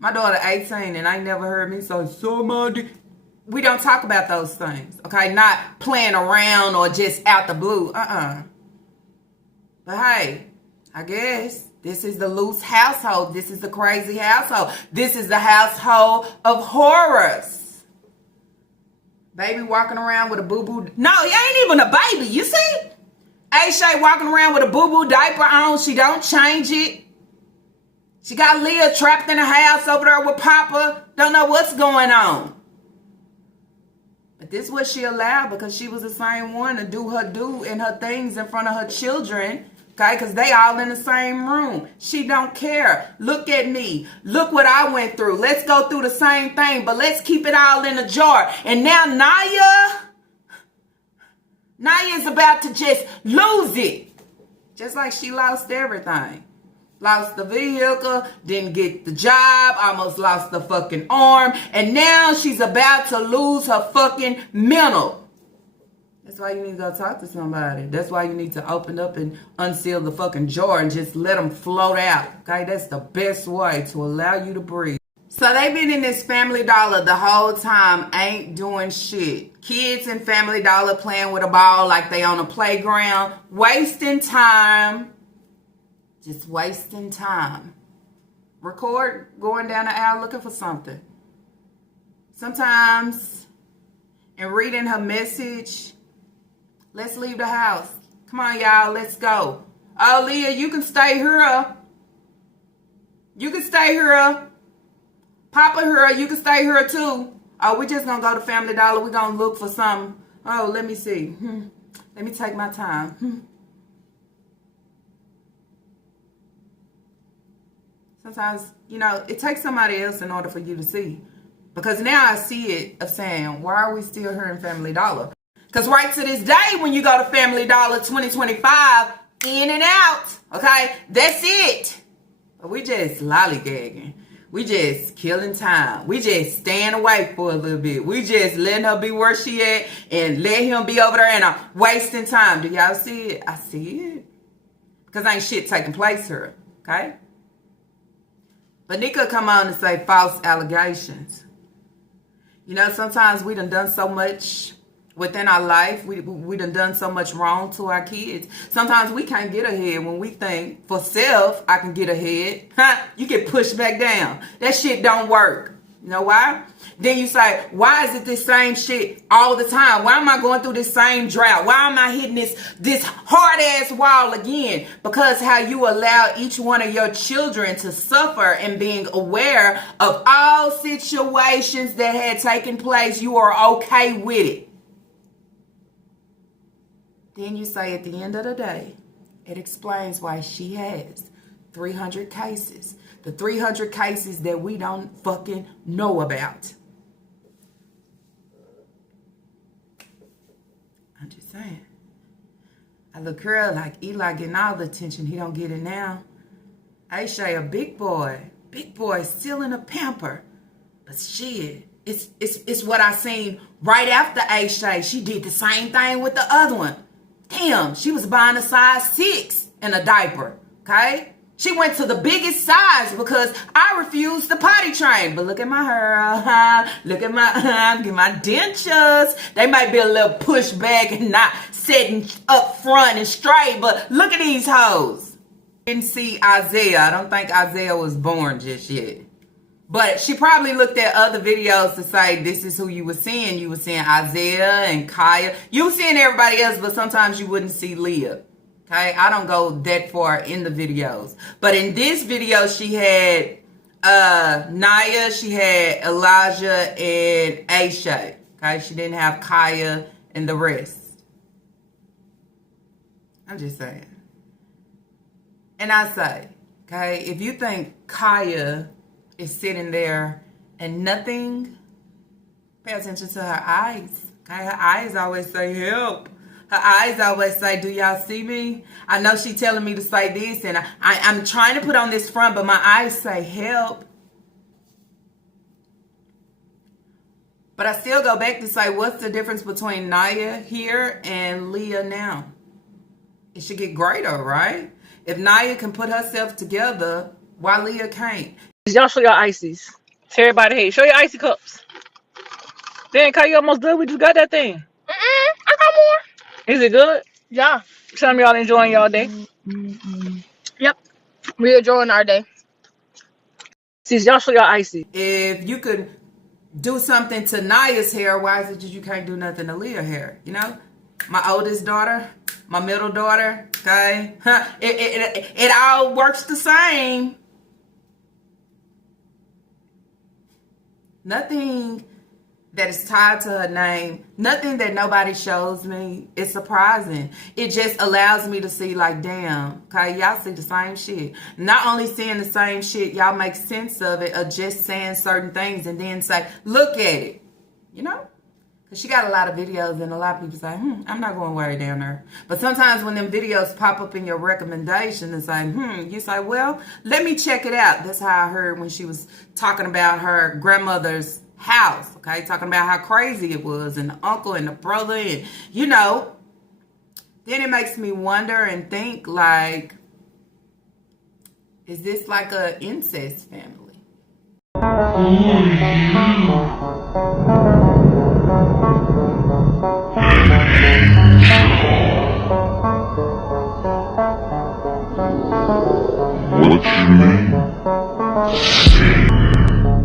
My daughter 18 and I never heard me say, somebody. We don't talk about those things, okay? Not playing around or just out the blue. But hey, I guess this is the loose household. This is the crazy household. This is the household of horrors. Baby walking around with a boo-boo. No, he ain't even a baby, you see? Aisha walking around with a boo-boo diaper on. She don't change it. She got Leah trapped in the house over there with Papa. Don't know what's going on. But this is what she allowed, because she was the same one to do and her things in front of her children. Okay, because they all in the same room. She don't care. Look at me. Look what I went through. Let's go through the same thing, but let's keep it all in a jar. And now Naya is about to just lose it. Just like she lost everything. Lost the vehicle, didn't get the job, almost lost the fucking arm, and now she's about to lose her fucking mental. That's why you need to go talk to somebody. That's why you need to open up and unseal the fucking jar and just let them float out. Okay, that's the best way to allow you to breathe. So they've been in this Family Dollar the whole time, ain't doing shit. Kids in Family Dollar playing with a ball like they on a playground, wasting time. Just wasting time. Record going down the aisle looking for something. Sometimes, in reading her message, let's leave the house. Come on, y'all, let's go. Oh, Leah, you can stay here. You can stay here. Papa here, you can stay here too. Oh, we're just going to go to Family Dollar. We're going to look for something. Oh, let me see. Let me take my time. Sometimes, you know, it takes somebody else in order for you to see. Because now I see it of saying, why are we still here in Family Dollar? Because right to this day, when you go to Family Dollar 2025, in and out, okay, that's it. But we just lollygagging. We just killing time. We just staying away for a little bit. We just letting her be where she at and let him be over there, and I'm wasting time. Do y'all see it? I see it. Because ain't shit taking place here, okay? But Nika come on and say false allegations. You know, sometimes we done so much within our life. We done so much wrong to our kids. Sometimes we can't get ahead when we think, for self, I can get ahead. You get pushed back down. That shit don't work. You know why? Then you say, why is it this same shit all the time? Why am I going through this same drought? Why am I hitting this hard ass wall again? Because how you allow each one of your children to suffer and being aware of all situations that had taken place, you are okay with it. Then you say at the end of the day, it explains why she has 300 cases. The 300 cases that we don't fucking know about. I'm just saying. A little girl like Eli getting all the attention. He don't get it now. Aisha, a big boy. Big boy still in a pamper. But shit, it's what I seen right after Aisha. She did the same thing with the other one. Damn, she was buying a size 6 in a diaper. Okay? She went to the biggest size because I refused the potty train. But look at my hair. Look at my dentures. They might be a little pushed back and not sitting up front and straight. But look at these hoes. Didn't see Isaiah. I don't think Isaiah was born just yet. But she probably looked at other videos to say this is who you were seeing. You were seeing Isaiah and Kaya. You were seeing everybody else, but sometimes you wouldn't see Leah. Okay, I don't go that far in the videos. But in this video, she had Naya, she had Elijah, and Aisha. Okay, she didn't have Kaya and the rest. I'm just saying. And I say, okay, if you think Kaya is sitting there and nothing, pay attention to her eyes. Okay, her eyes always say help. Her eyes always say, do y'all see me? I know she telling me to say this, and I'm trying to put on this front, but my eyes say help. But I still go back to say, what's the difference between Naya here and Leah now? It should get greater, right? If Naya can put herself together, why Leah can't? Y'all show your ices. To everybody, hey, show your icy cups. Then, Kyle, you almost done. We just got that thing. I got more. Is it good? Yeah. Tell me y'all enjoying y'all day. Yep. We're enjoying our day. See, y'all show your icy. If you could do something to Naya's hair, why is it that you can't do nothing to Leah's hair? You know? My oldest daughter, my middle daughter, okay? It all works the same. Nothing that is tied to her name, nothing that nobody shows me. It's surprising. It just allows me to see like, damn, okay, y'all see the same shit. Not only seeing the same shit, y'all make sense of it, or just saying certain things and then say, look at it, you know? Because she got a lot of videos and a lot of people say, I'm not going way down there. But sometimes when them videos pop up in your recommendation and say, you say, well, let me check it out. That's how I heard when she was talking about her grandmother's house, okay? Talking about how crazy it was, and the uncle and the brother, and, you know. Then it makes me wonder and think, like, is this like a incest family?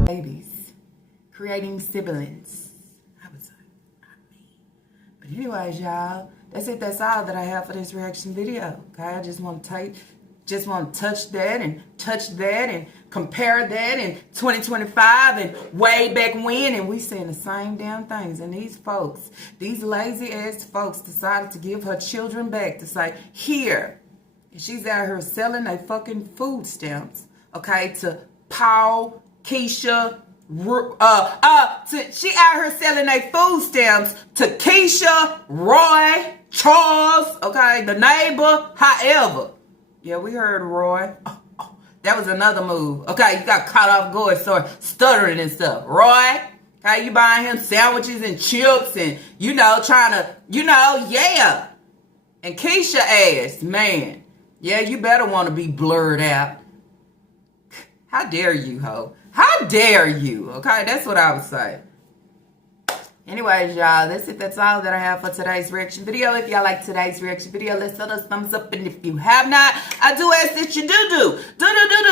Babies creating siblings. I would say, not me. But anyways, y'all, that's it. That's all that I have for this reaction video. Okay, I just want to touch that and compare that in 2025 and way back when, and we saying the same damn things. And these folks, these lazy ass folks, decided to give her children back to say, here. And she's out here selling their fucking food stamps, okay, to Paul, Keisha, she out here selling their food stamps to Keisha, Roy, Charles, okay, the neighbor, however. Yeah, we heard Roy. That was another move. Okay, you got caught off guard, started stuttering and stuff. Roy, okay, you buying him sandwiches and chips and, you know, trying to, you know, yeah. And Keisha asked, man, yeah, you better want to be blurred out. How dare you, ho? How dare you? Okay, that's what I would say. Anyways, y'all, that's it. That's all that I have for today's reaction video. If y'all like today's reaction video, let's hit those thumbs up. And if you have not, I do ask that you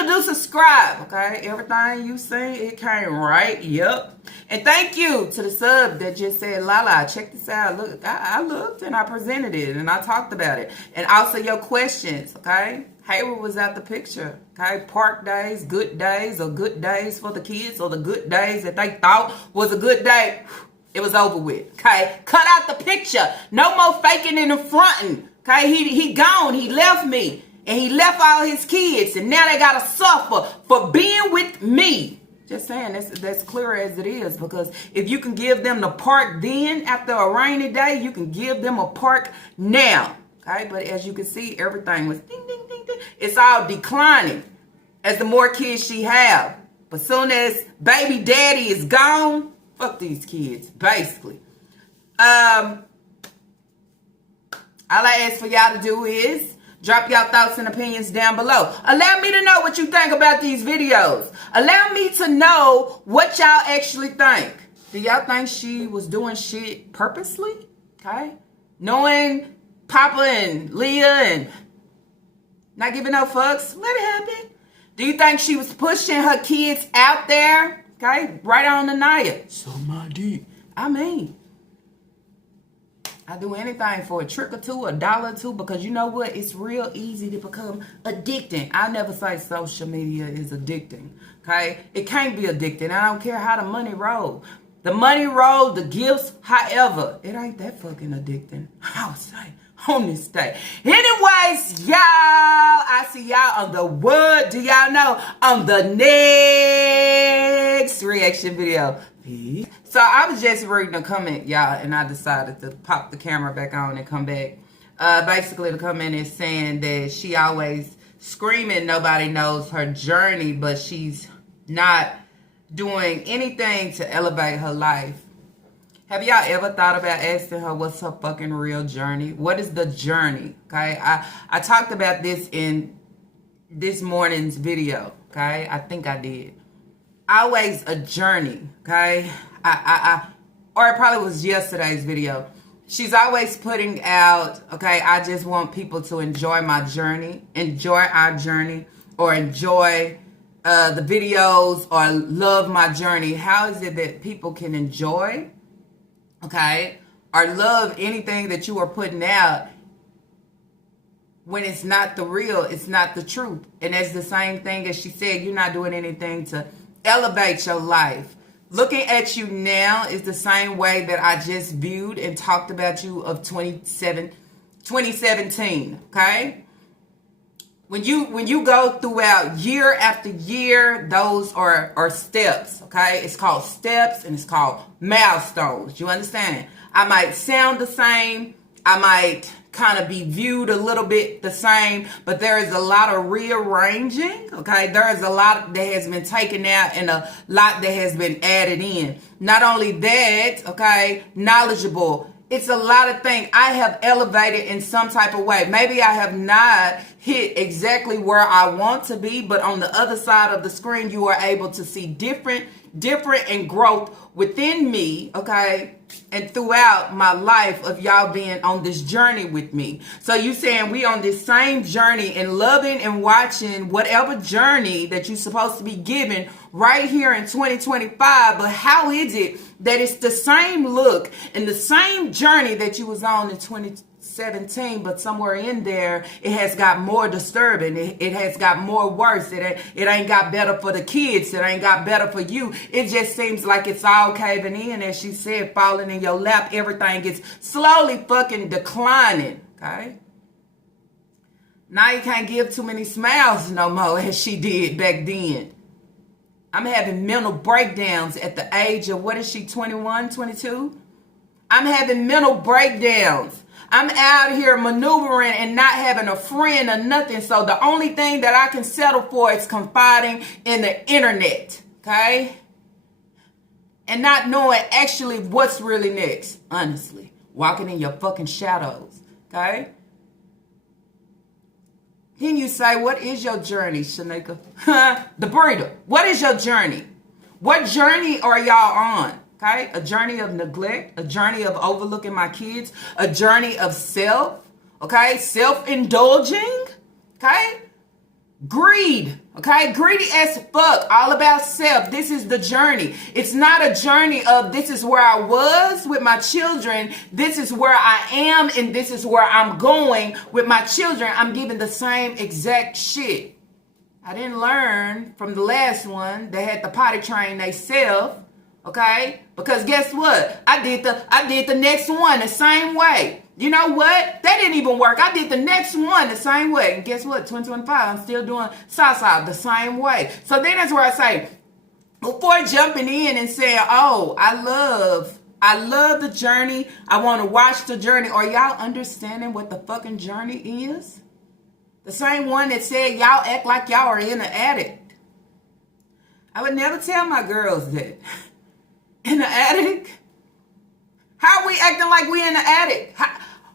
do subscribe. Okay, everything you see, it came right. Yep. And thank you to the sub that just said, Lala, check this out. Look, I looked and I presented it and I talked about it. And also your questions, okay? Hayward was out the picture, okay? Park days, good days, or good days for the kids, or the good days that they thought was a good day. It was over with, okay? Cut out the picture. No more faking and fronting, okay? He gone. He left me. And he left all his kids. And now they got to suffer for being with me. Just saying, that's clear as it is. Because if you can give them the park then, after a rainy day, you can give them a park now. Okay? But as you can see, everything was ding, ding, ding, ding. It's all declining as the more kids she have. But soon as baby daddy is gone, fuck these kids, basically. All I ask for y'all to do is drop y'all thoughts and opinions down below. Allow me to know what you think about these videos. Allow me to know what y'all actually think. Do y'all think she was doing shit purposely? Okay? Knowing Papa and Leah and Not giving no fucks. Let it happen. Do you think she was pushing her kids out there? Okay, right on the Naya. So my dick. I mean, I do anything for a trick or two, $1 or two, because you know what? It's real easy to become addicting. I never say social media is addicting. Okay, it can't be addicting. I don't care how the money roll. The money roll, the gifts, however, it ain't that fucking addicting. I'll say on this day. Anyways, y'all, I see y'all on the what? Do y'all know? On the next reaction video. Peace. So I was just reading a comment, y'all, and I decided to pop the camera back on and come back. Basically, the comment is saying that she always screaming nobody knows her journey, but she's not doing anything to elevate her life. Have y'all ever thought about asking her what's her fucking real journey? What is the journey? Okay, I talked about this in this morning's video. Okay, I think I did. Always a journey. Okay, or it probably was yesterday's video. She's always putting out, okay, I just want people to enjoy my journey, enjoy our journey, or enjoy the videos, or love my journey. How is it that people can enjoy, okay, or love anything that you are putting out when it's not the real, it's not the truth? And that's the same thing as she said, you're not doing anything to elevate your life. Looking at you now is the same way that I just viewed and talked about you of 2017, okay? When you go throughout year after year, those are steps, okay? It's called steps and it's called milestones. You understand? I might sound the same. I might kind of be viewed a little bit the same, but there is a lot of rearranging, okay? There is a lot that has been taken out and a lot that has been added in. Not only that, okay, knowledgeable. It's a lot of things I have elevated in some type of way. Maybe I have not hit exactly where I want to be, but on the other side of the screen, you are able to see different and growth within me, okay, and throughout my life of y'all being on this journey with me. So you saying we on this same journey and loving and watching whatever journey that you're supposed to be given right here in 2025, but how is it that it's the same look and the same journey that you was on in 2017, but somewhere in there it has got more disturbing, it has got more worse, it ain't got better for the kids, it ain't got better for you. It just seems like it's all caving in, as she said, falling in your lap. Everything is slowly fucking declining, okay? Now you can't give too many smiles no more as she did back then. I'm having mental breakdowns at the age of, what is she, 21, 22? I'm having mental breakdowns. I'm out here maneuvering and not having a friend or nothing. So the only thing that I can settle for is confiding in the internet, okay? And not knowing actually what's really next, honestly. Walking in your fucking shadows, okay? Then you say, what is your journey, Shanika? The breeder. What is your journey? What journey are y'all on? Okay? A journey of neglect, a journey of overlooking my kids, a journey of self, okay? Self-indulging, okay? Greed, okay? Greedy as fuck, all about self. This is the journey. It's not a journey of this is where I was with my children, this is where I am, and this is where I'm going with my children. I'm giving the same exact shit. I didn't learn from the last one. They had to potty train themselves, okay? Because guess what? I did the next one the same way. You know what? That didn't even work. I did the next one the same way. And guess what? 2025, I'm still doing salsa the same way. So then that's where I say, before jumping in and saying, oh, I love the journey. I want to watch the journey. Are y'all understanding what the fucking journey is? The same one that said y'all act like y'all are in the attic. I would never tell my girls that. In the attic? How are we acting like we in the attic?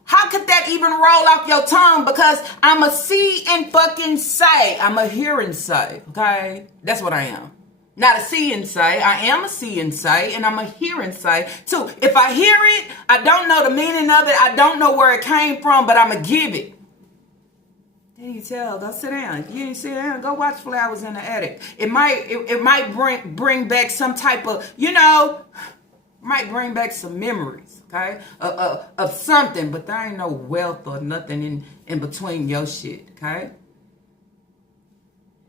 How could that even roll off your tongue? Because I'm a see and fucking say. I'm a hear and say, okay? That's what I am. Not a see and say. I am a see and say, and I'm a hear and say, too. If I hear it, I don't know the meaning of it. I don't know where it came from, but I'm going to give it. Then you tell, go sit down. If you ain't sit down, go watch Flowers in the Attic. It might bring back some type of, might bring back some memories, okay, of something, but there ain't no wealth or nothing in between your shit, okay?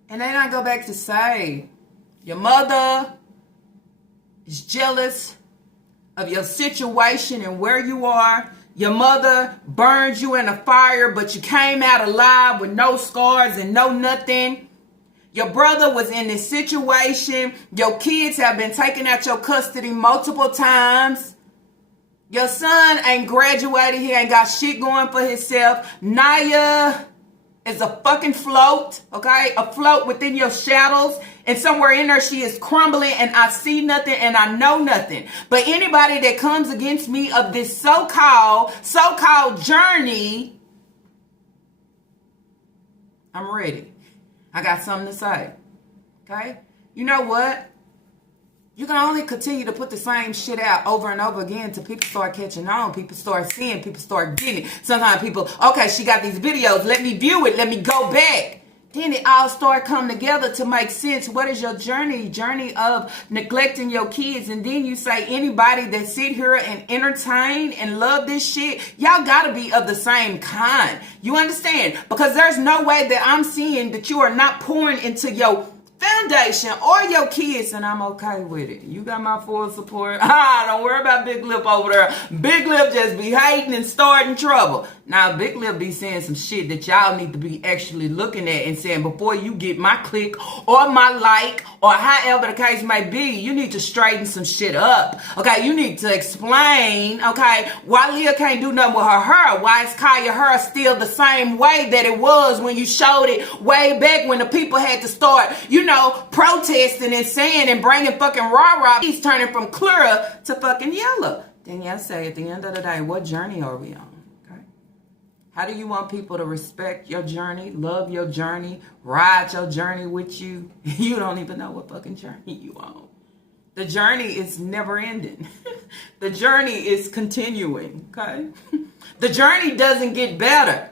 And then I go back to say, your mother is jealous of your situation and where you are. Your mother burned you in a fire, but you came out alive with no scars and no nothing. Your brother was in this situation. Your kids have been taken out your custody multiple times. Your son ain't graduated. He ain't got shit going for himself. Naya is a fucking float, okay? A float within your shadows. And somewhere in there, she is crumbling, and I see nothing and I know nothing. But anybody that comes against me of this so-called journey, I'm ready. I got something to say, okay? You know what? You can only continue to put the same shit out over and over again until people start catching on. People start seeing, people start getting it. Sometimes people, okay, she got these videos. Let me view it. Let me go back. Then it all start coming together to make sense. What is your journey? Journey of neglecting your kids. And then you say anybody that sit here and entertain and love this shit, y'all gotta be of the same kind. You understand? Because there's no way that I'm seeing that you are not pouring into your foundation or your kids, and I'm okay with it. You got my full support. Don't worry about Big Lip over there. Big Lip just be hating and starting trouble. Now, Big Lip be saying some shit that y'all need to be actually looking at and saying, before you get my click or my like or however the case may be, you need to straighten some shit up. Okay, you need to explain, okay, why Leah can't do nothing with her hair. Why is Kaya hair still the same way that it was when you showed it way back when the people had to start, protesting and saying and bringing fucking rah-rah. He's turning from clear to fucking yellow. Then y'all say, at the end of the day, what journey are we on? Okay. How do you want people to respect your journey, love your journey, ride your journey with you? You don't even know what fucking journey you on. The journey is never ending. The journey is continuing, okay? The journey doesn't get better.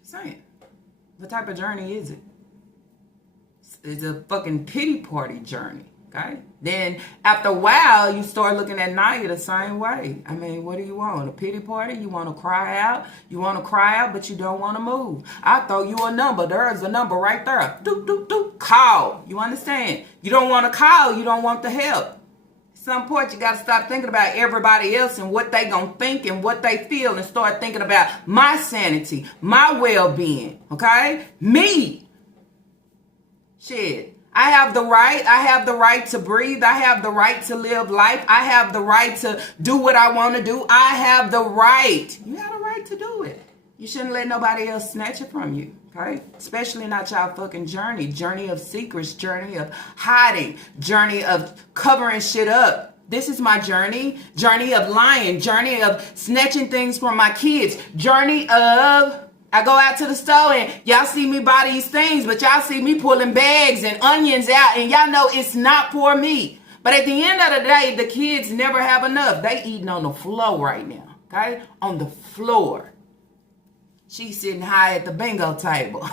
Just saying. What type of journey is it? It's a fucking pity party journey, okay? Then after a while, you start looking at Naya the same way. I mean, what do you want? A pity party? You want to cry out? You want to cry out, but you don't want to move. I throw you a number. There's a number right there. Doop, doop, doop. Call. You understand? You don't want to call. You don't want the help. At some point, you got to stop thinking about everybody else and what they going to think and what they feel and start thinking about my sanity, my well-being, okay? Me. Shit, I have the right to breathe. I have the right to live life. I have the right to do what I want to do. I have the right. You have the right to do it. You shouldn't let nobody else snatch it from you, okay? Especially not y'all fucking journey of secrets, journey of hiding, journey of covering shit up. This is my journey of lying, journey of snatching things from my kids, journey of... I go out to the store and y'all see me buy these things, but y'all see me pulling bags and onions out, and y'all know it's not for me. But at the end of the day, the kids never have enough. They eating on the floor right now, okay? On the floor. She's sitting high at the bingo table,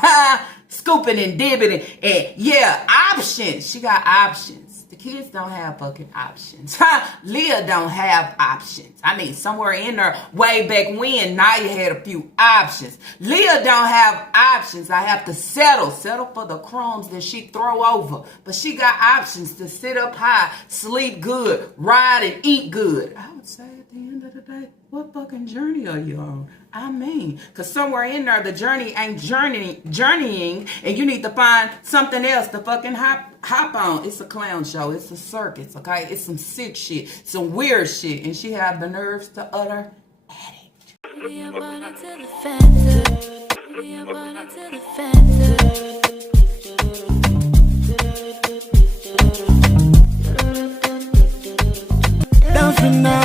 scooping and dibbing, and yeah, options. She got options. The kids don't have fucking options. Leah don't have options. I mean, somewhere in there, way back when, Naya had a few options. Leah don't have options. I have to settle for the crumbs that she throw over. But she got options to sit up high, sleep good, ride and eat good. I would say at the end of the day, what fucking journey are you on? I mean, because somewhere in there, the journey ain't journeying, and you need to find something else to fucking hop on. It's a clown show. It's a circus, okay? It's some sick shit, some weird shit, and she have the nerves to utter addict. Down for now.